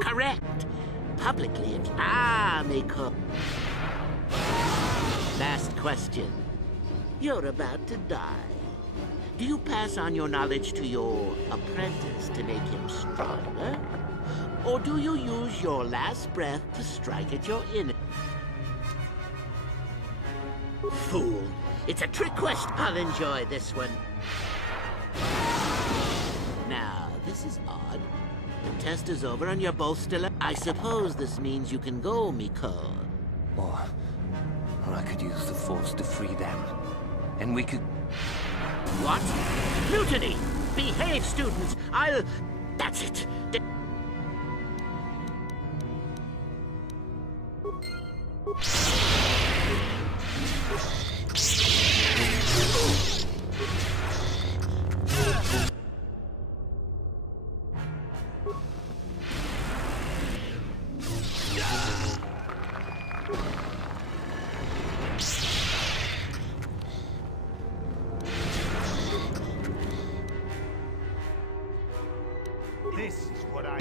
Correct. Publicly. Miko. Last question. You're about to die. Do you pass on your knowledge to your apprentice to make him stronger? Or do you use your last breath to strike at your inner? Fool. It's a trick question. I'll enjoy this one. Now, this is odd. The test is over and you're both still... I suppose this means you can go, Miko. Or I could use the Force to free them. and we could... What? Mutiny! Behave, students! That's it. This is what I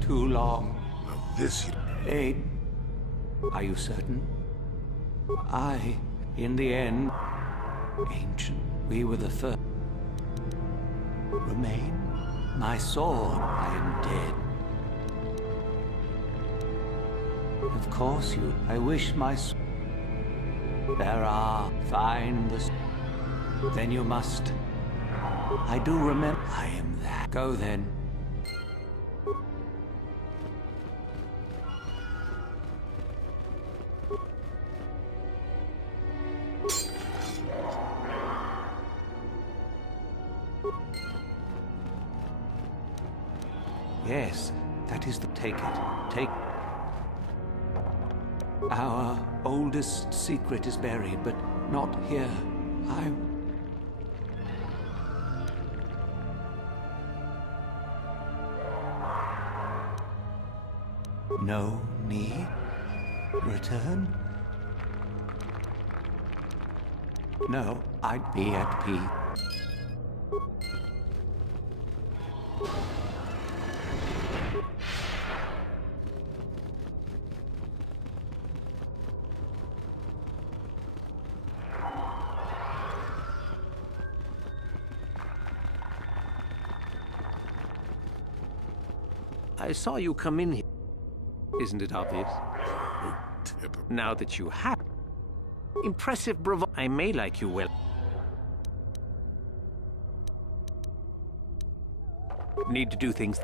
Too long. This... Eight. Are you certain? In the end, ancient, we were the first. Remain. My sword, I am dead. Of course I wish my there are, find the... Then you must... I do remember... I am that. Go then. Yes, that is the... Take it. Take... Our oldest secret is buried, but not here. No need? Return? No, I'd be at peace. I saw you come in here. Isn't it obvious? Now that you have... Impressive bravado. I may like you well. Need to do things...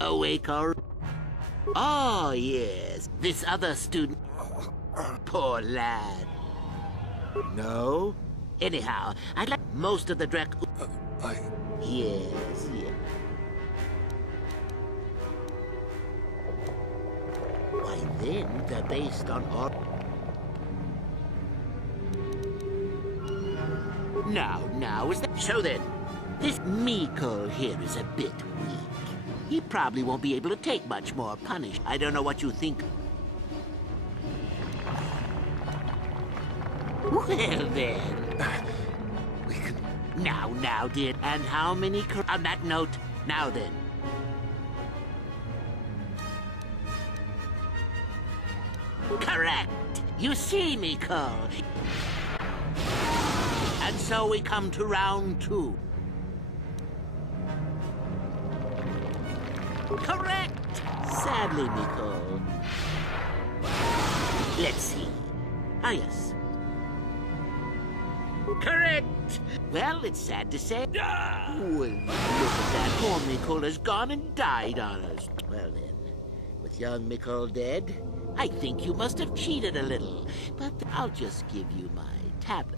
Awake or... Oh, yes. This other student... Poor lad. No? Anyhow, I'd like most of the Yes, yes. Why then, they're based on all... Now, is that... So then, this Miko here is a bit weak. He probably won't be able to take much more punish. I don't know what you think. Well then. We can... Now, dear. And how many... On that note, now then. Correct. You see, Miko. And so we come to round 2. Correct! Sadly, Miko. Let's see. Ah, yes. Correct! Well, it's sad to say. Well, look at that. Poor Miko has gone and died on us. Well, then, with young Miko dead, I think you must have cheated a little. But I'll just give you my tablet.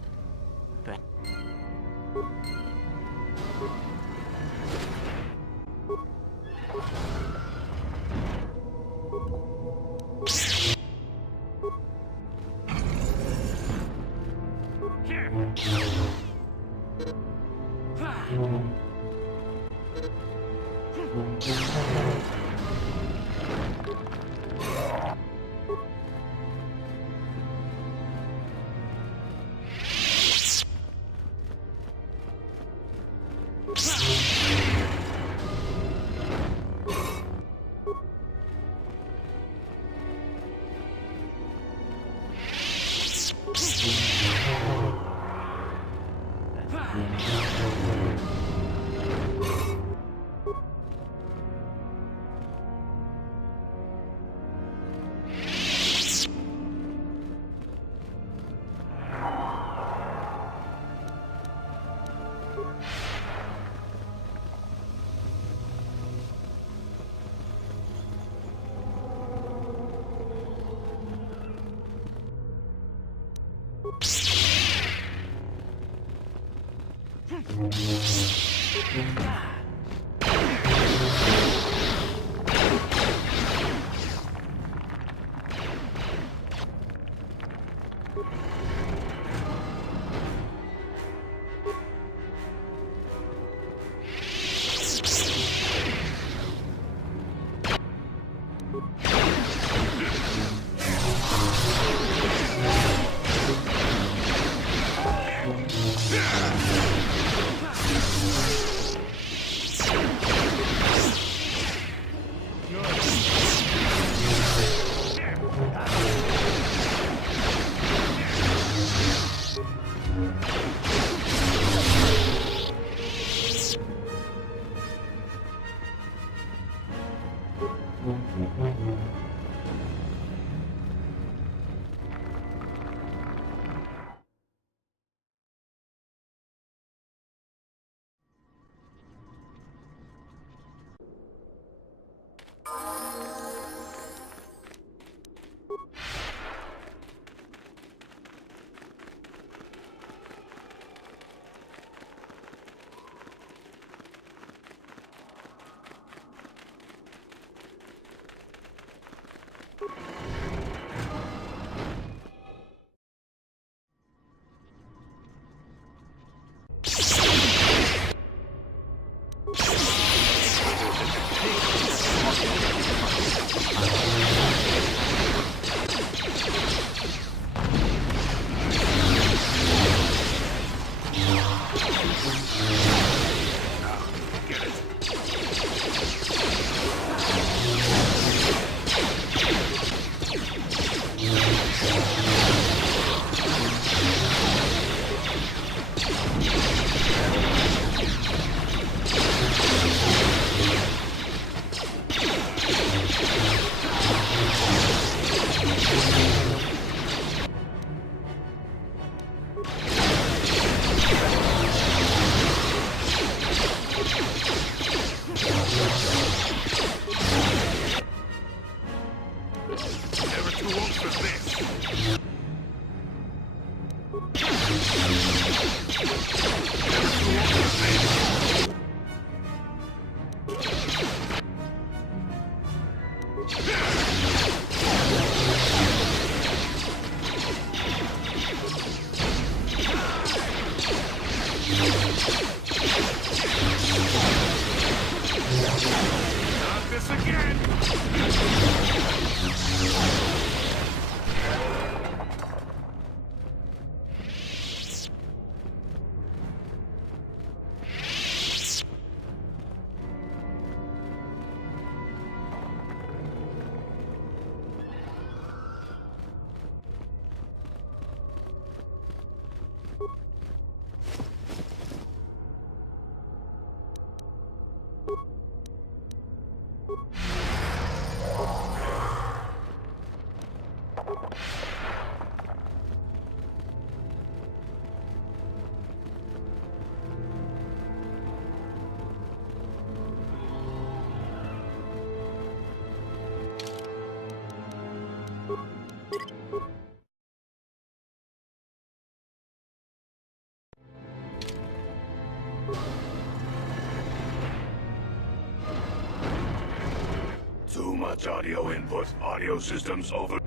Too much audio input. Audio systems over.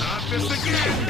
Not this again!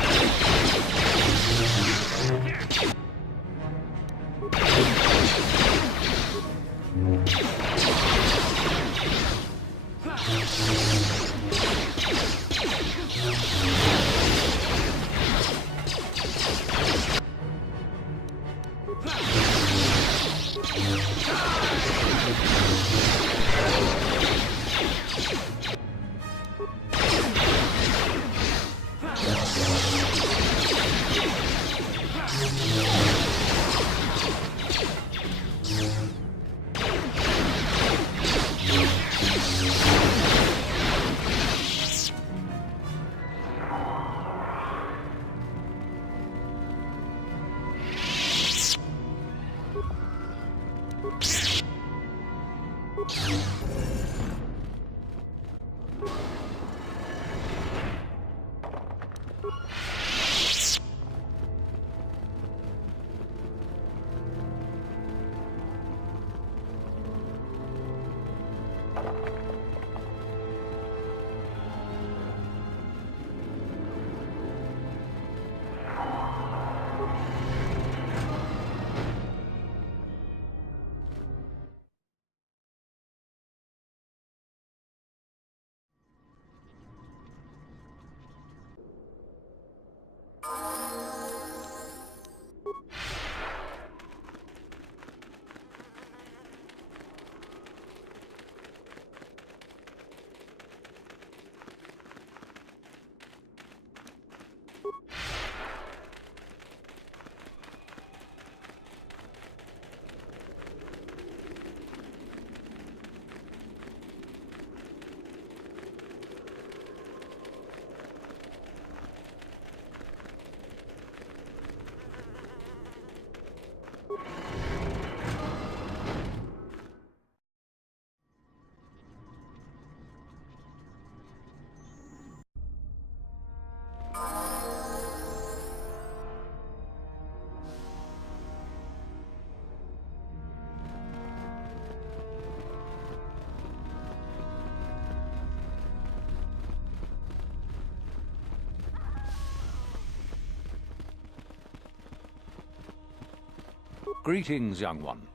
Greetings, young one.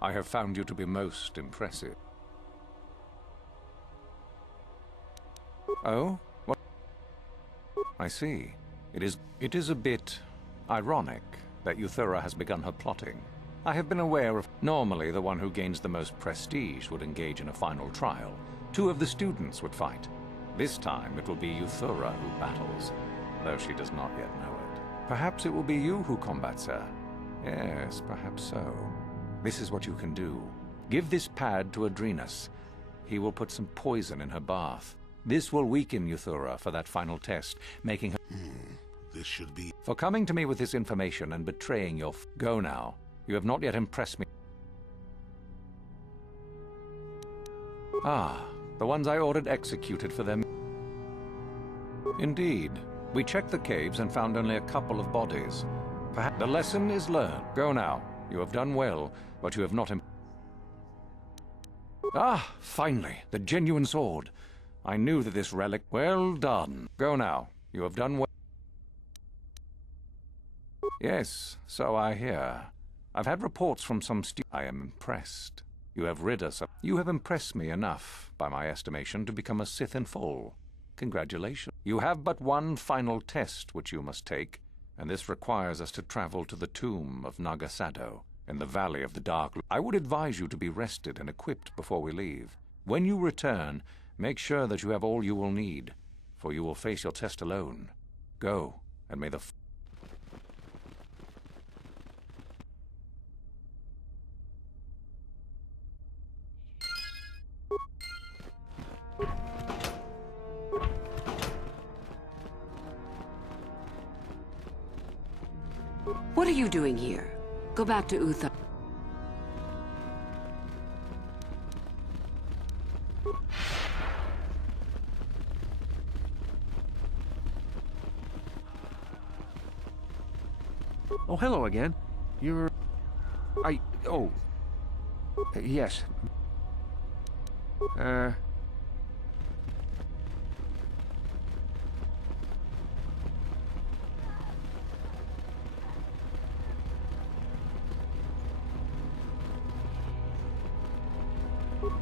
I have found you to be most impressive. Oh? What? I see. It is a bit ironic that Euthura has begun her plotting. I have been aware of... Normally, the one who gains the most prestige would engage in a final trial. 2 of the students would fight. This time, it will be Euthura who battles, though she does not yet know it. Perhaps it will be you who combats her. Yes, perhaps so. This is what you can do. Give this pad to Adrenus. He will put some poison in her bath. This will weaken Euthura for that final test, making her... This should be... For coming to me with this information and betraying your... Go now. You have not yet impressed me. Ah, the ones I ordered executed for them. Indeed. We checked the caves and found only a couple of bodies. Perhaps the lesson is learned. Go now. You have done well, but you have not... Ah, finally, the genuine sword. I knew that this relic... Well done. Go now. You have done well. Yes, so I hear. I've had reports from some I am impressed. You have rid us of... You have impressed me enough, by my estimation, to become a Sith in full. Congratulations. You have but one final test which you must take, and this requires us to travel to the tomb of Nagasado, in the Valley of the Dark. I would advise you to be rested and equipped before we leave. When you return, make sure that you have all you will need, for you will face your test alone. Go, and may the... What are you doing here? Go back to Uther. Oh, hello again. You're... Oh. Yes.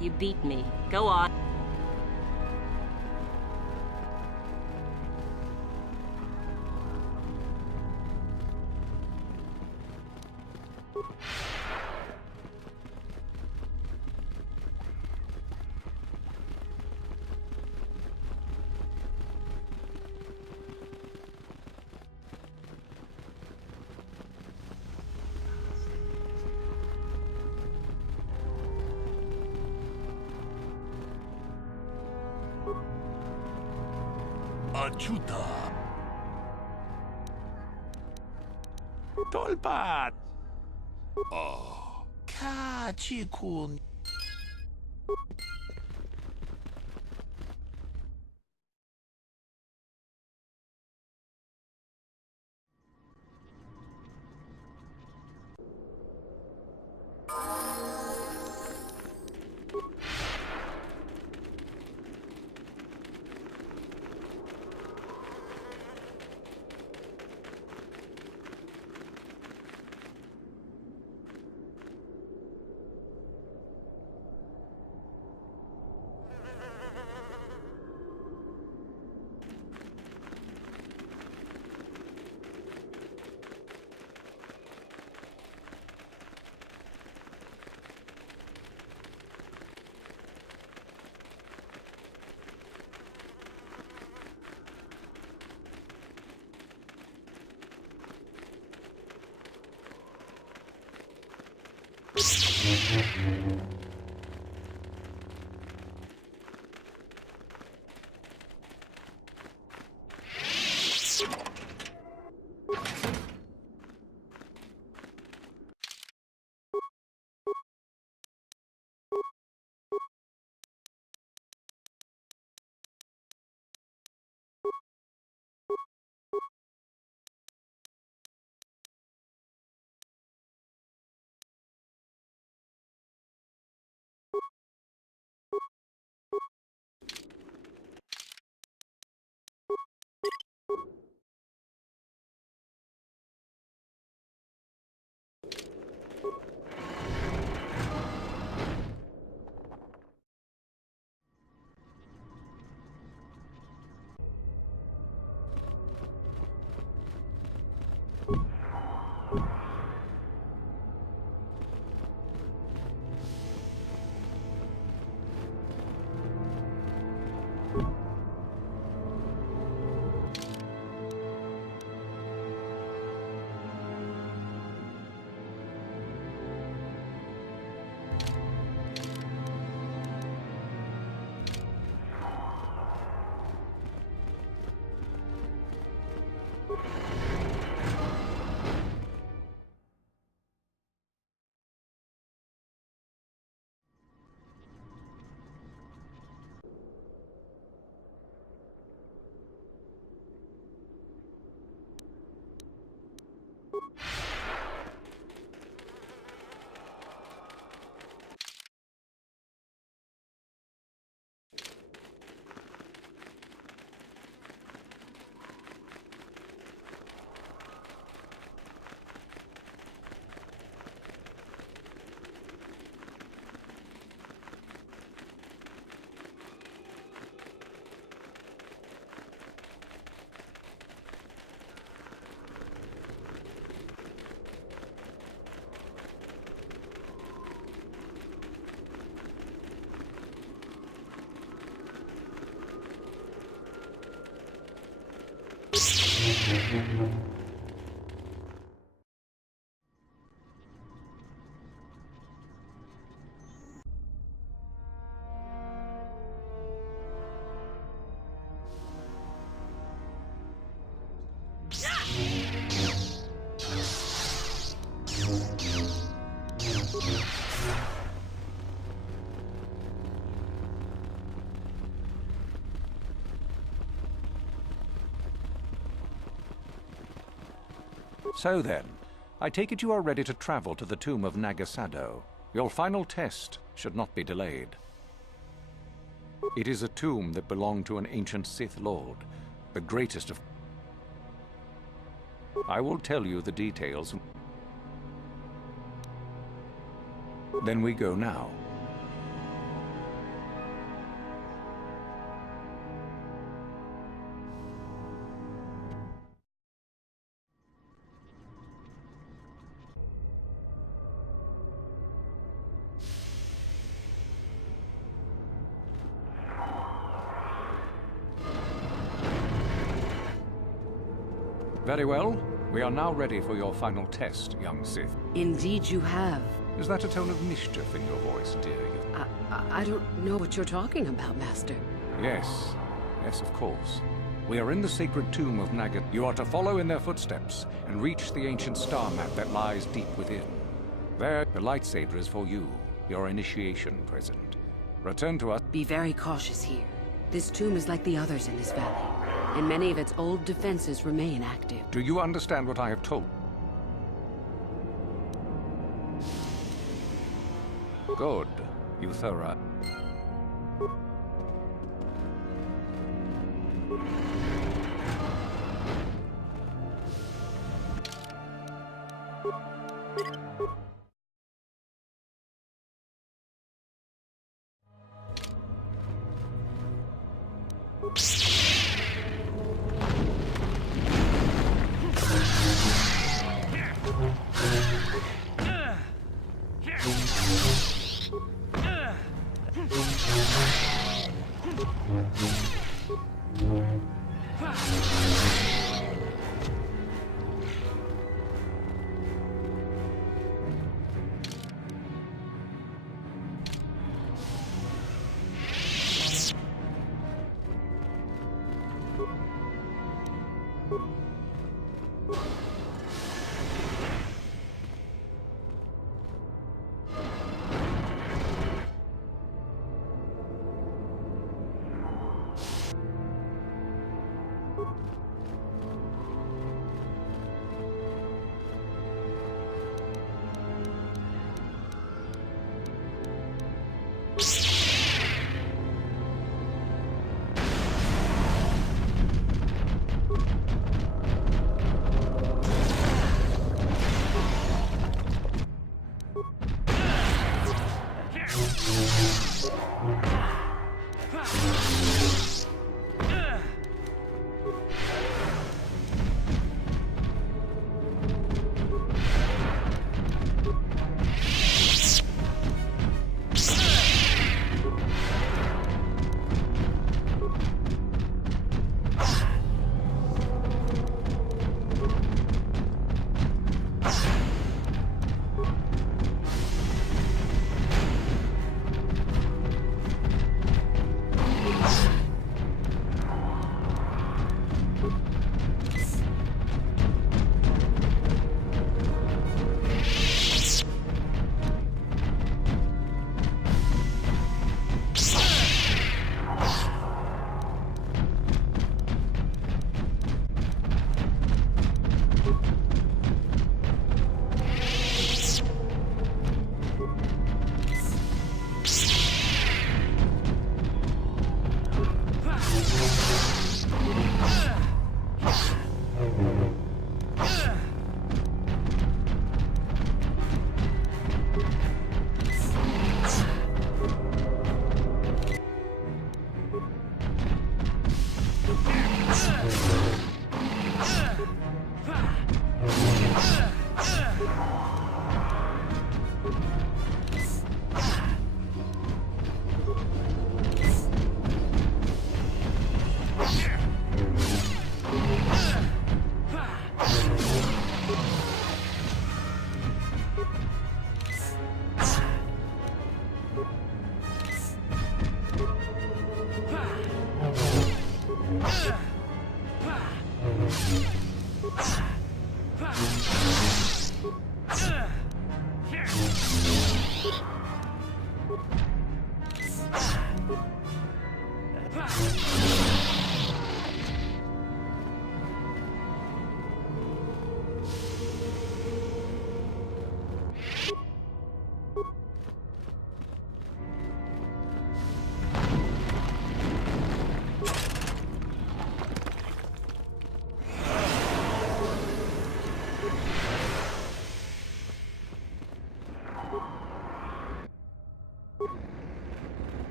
You beat me. Go on. Ajuda. Tolpat. Oh. Kachikun. So then, I take it you are ready to travel to the tomb of Nagasado. Your final test should not be delayed. It is a tomb that belonged to an ancient Sith Lord, the greatest of... I will tell you the details. Then we go now. Very well. We are now ready for your final test, young Sith. Indeed you have. Is that a tone of mischief in your voice, dear? I don't know what you're talking about, Master. Yes. Yes, of course. We are in the sacred tomb of Naga. You are to follow in their footsteps and reach the ancient star map that lies deep within. There, the lightsaber is for you, your initiation present. Return to us. Be very cautious here. This tomb is like the others in this valley, and many of its old defenses remain active. Do you understand what I have told? Good, Euthera.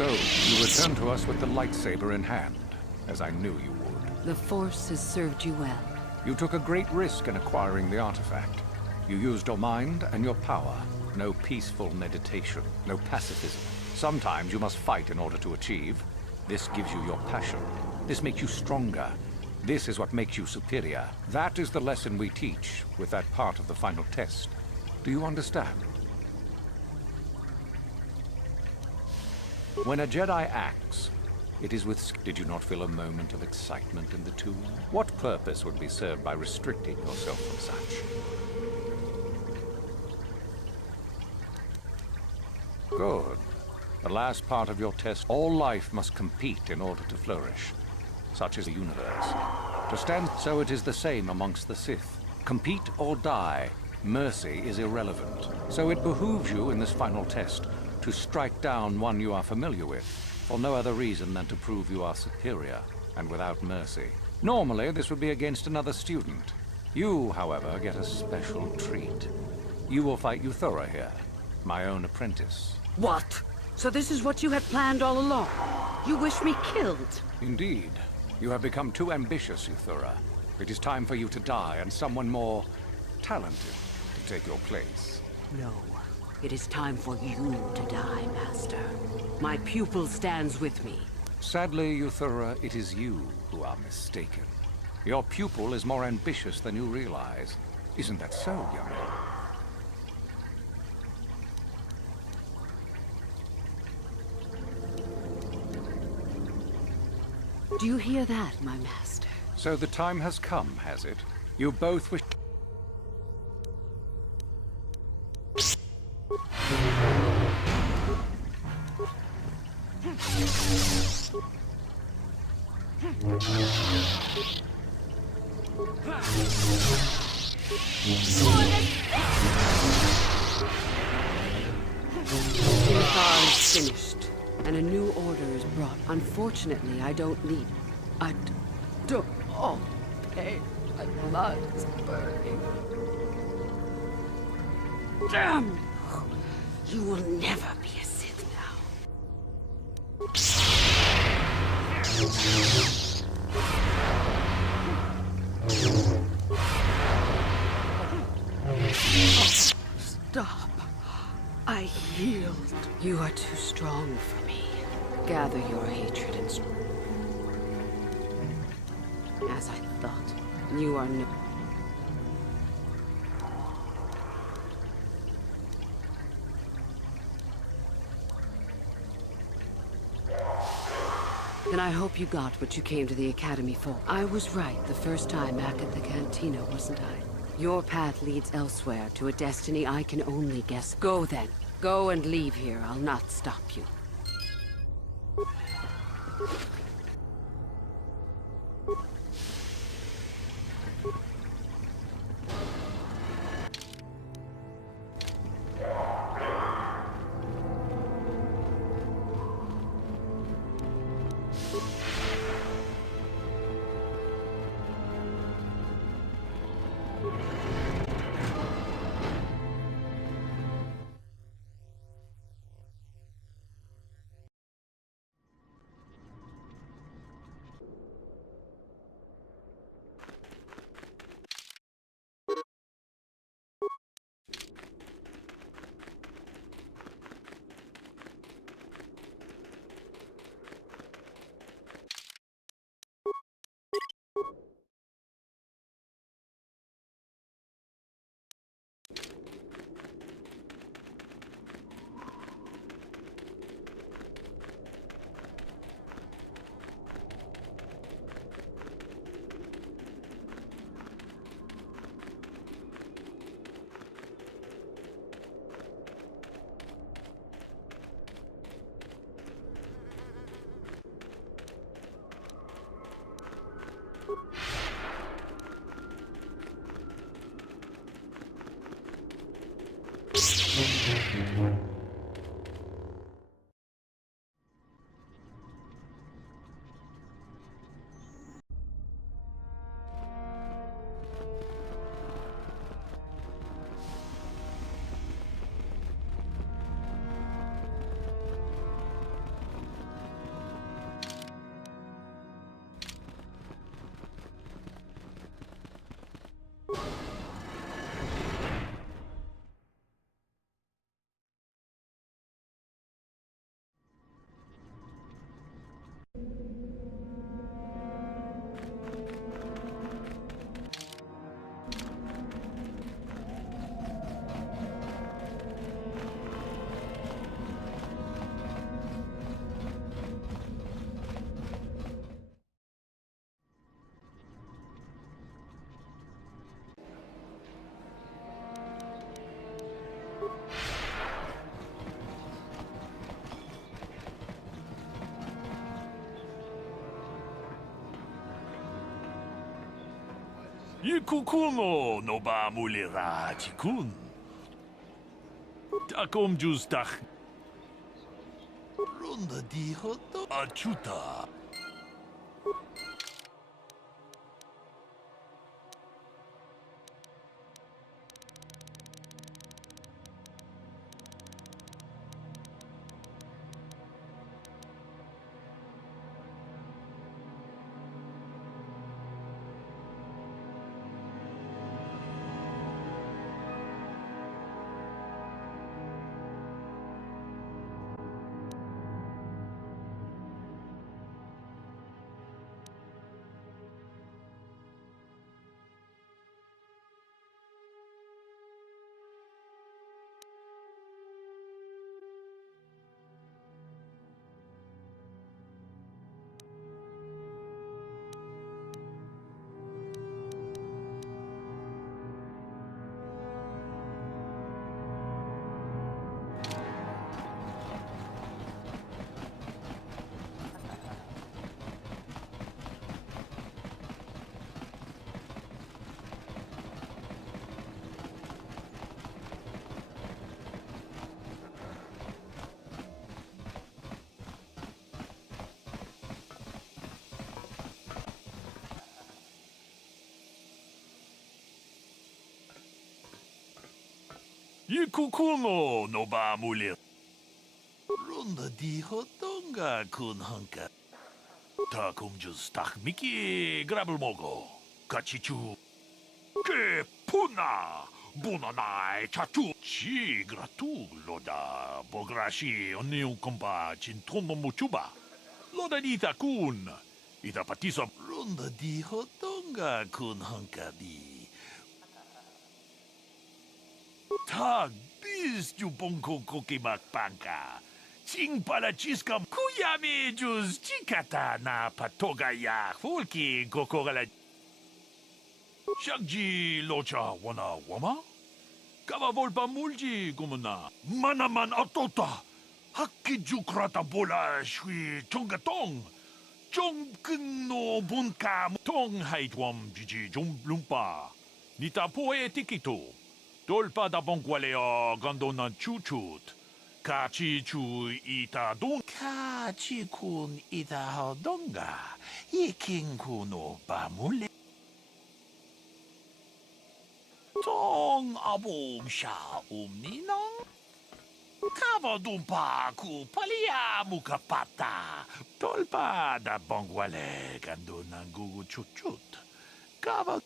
So, you return to us with the lightsaber in hand, as I knew you would. The Force has served you well. You took a great risk in acquiring the artifact. You used your mind and your power. No peaceful meditation, no pacifism. Sometimes you must fight in order to achieve. This gives you your passion. This makes you stronger. This is what makes you superior. That is the lesson we teach with that part of the final test. Do you understand? When a Jedi acts, it is with... Did you not feel a moment of excitement in the tomb? What purpose would be served by restricting yourself from such? Good. The last part of your test, all life must compete in order to flourish. Such is the universe. To stand, so it is the same amongst the Sith. Compete or die. Mercy is irrelevant. So it behooves you in this final test to strike down one you are familiar with, for no other reason than to prove you are superior and without mercy. Normally, this would be against another student. You, however, get a special treat. You will fight Euthura here, my own apprentice. What? So this is what you had planned all along? You wish me killed? Indeed. You have become too ambitious, Euthura. It is time for you to die and someone more talented to take your place. No. It is time for you to die, Master. My pupil stands with me. Sadly, Euthura, it is you who are mistaken. Your pupil is more ambitious than you realize. Isn't that so, young one? Do you hear that, my master? So the time has come, has it? You both wish... Infar is finished, and a new order is brought. Unfortunately, I don't need... I don't... Oh, pain. My blood is burning. Damn! You will never be a Sith now. Stop. I healed. You are too strong for me. Gather your hatred and strength. As I thought, you are no... Then I hope you got what you came to the Academy for. I was right the first time back at the Cantina, wasn't I? Your path leads elsewhere, to a destiny I can only guess. Go then. Go and leave here. I'll not stop you. Ikukumo no ba mulira tikun. Takom justach. Ronda di hoto achuta. Ikukuno no ba muli. Ronda di hotonga kun hanka. Ta kumjus tak miki grabel mogo. Kachichu. Ke puna. Bunanai chatu. Chi gratu loda. Bograshi oniun kompa chintono muchuba. Loda dita kun. Ita patiso. Ronda di hotonga kun hanka di. Tag bis ju bonko kokimak panka. Ching pala chiskam kuyami jus chikata na patoga ya fulki kokogala. Shagji locha wana wama? Kava volpa mulji gumuna. Manaman atota. Hakki jukrata bola shui chongatong. Chong no bunka tong haitwam jiji jumblumpa. Nita poe tikito. Dolpa da bongualeo gandonan chuchut. Kachi chu ita don. Kachi kun ita hodonga. Iking kuno bamule. Tong abong sha umninong. Kava dumpa ku palia mukapata. Dolpa da bonguale gandonan gugu chuchut. Kava.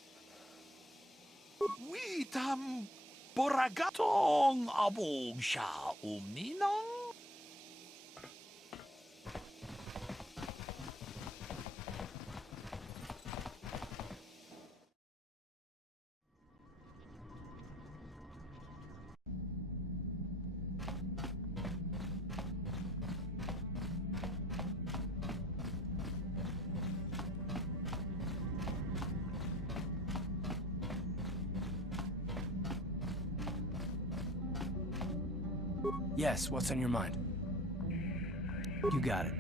Witam. Boragatong abong sha umninong. Yes, what's on your mind? You got it.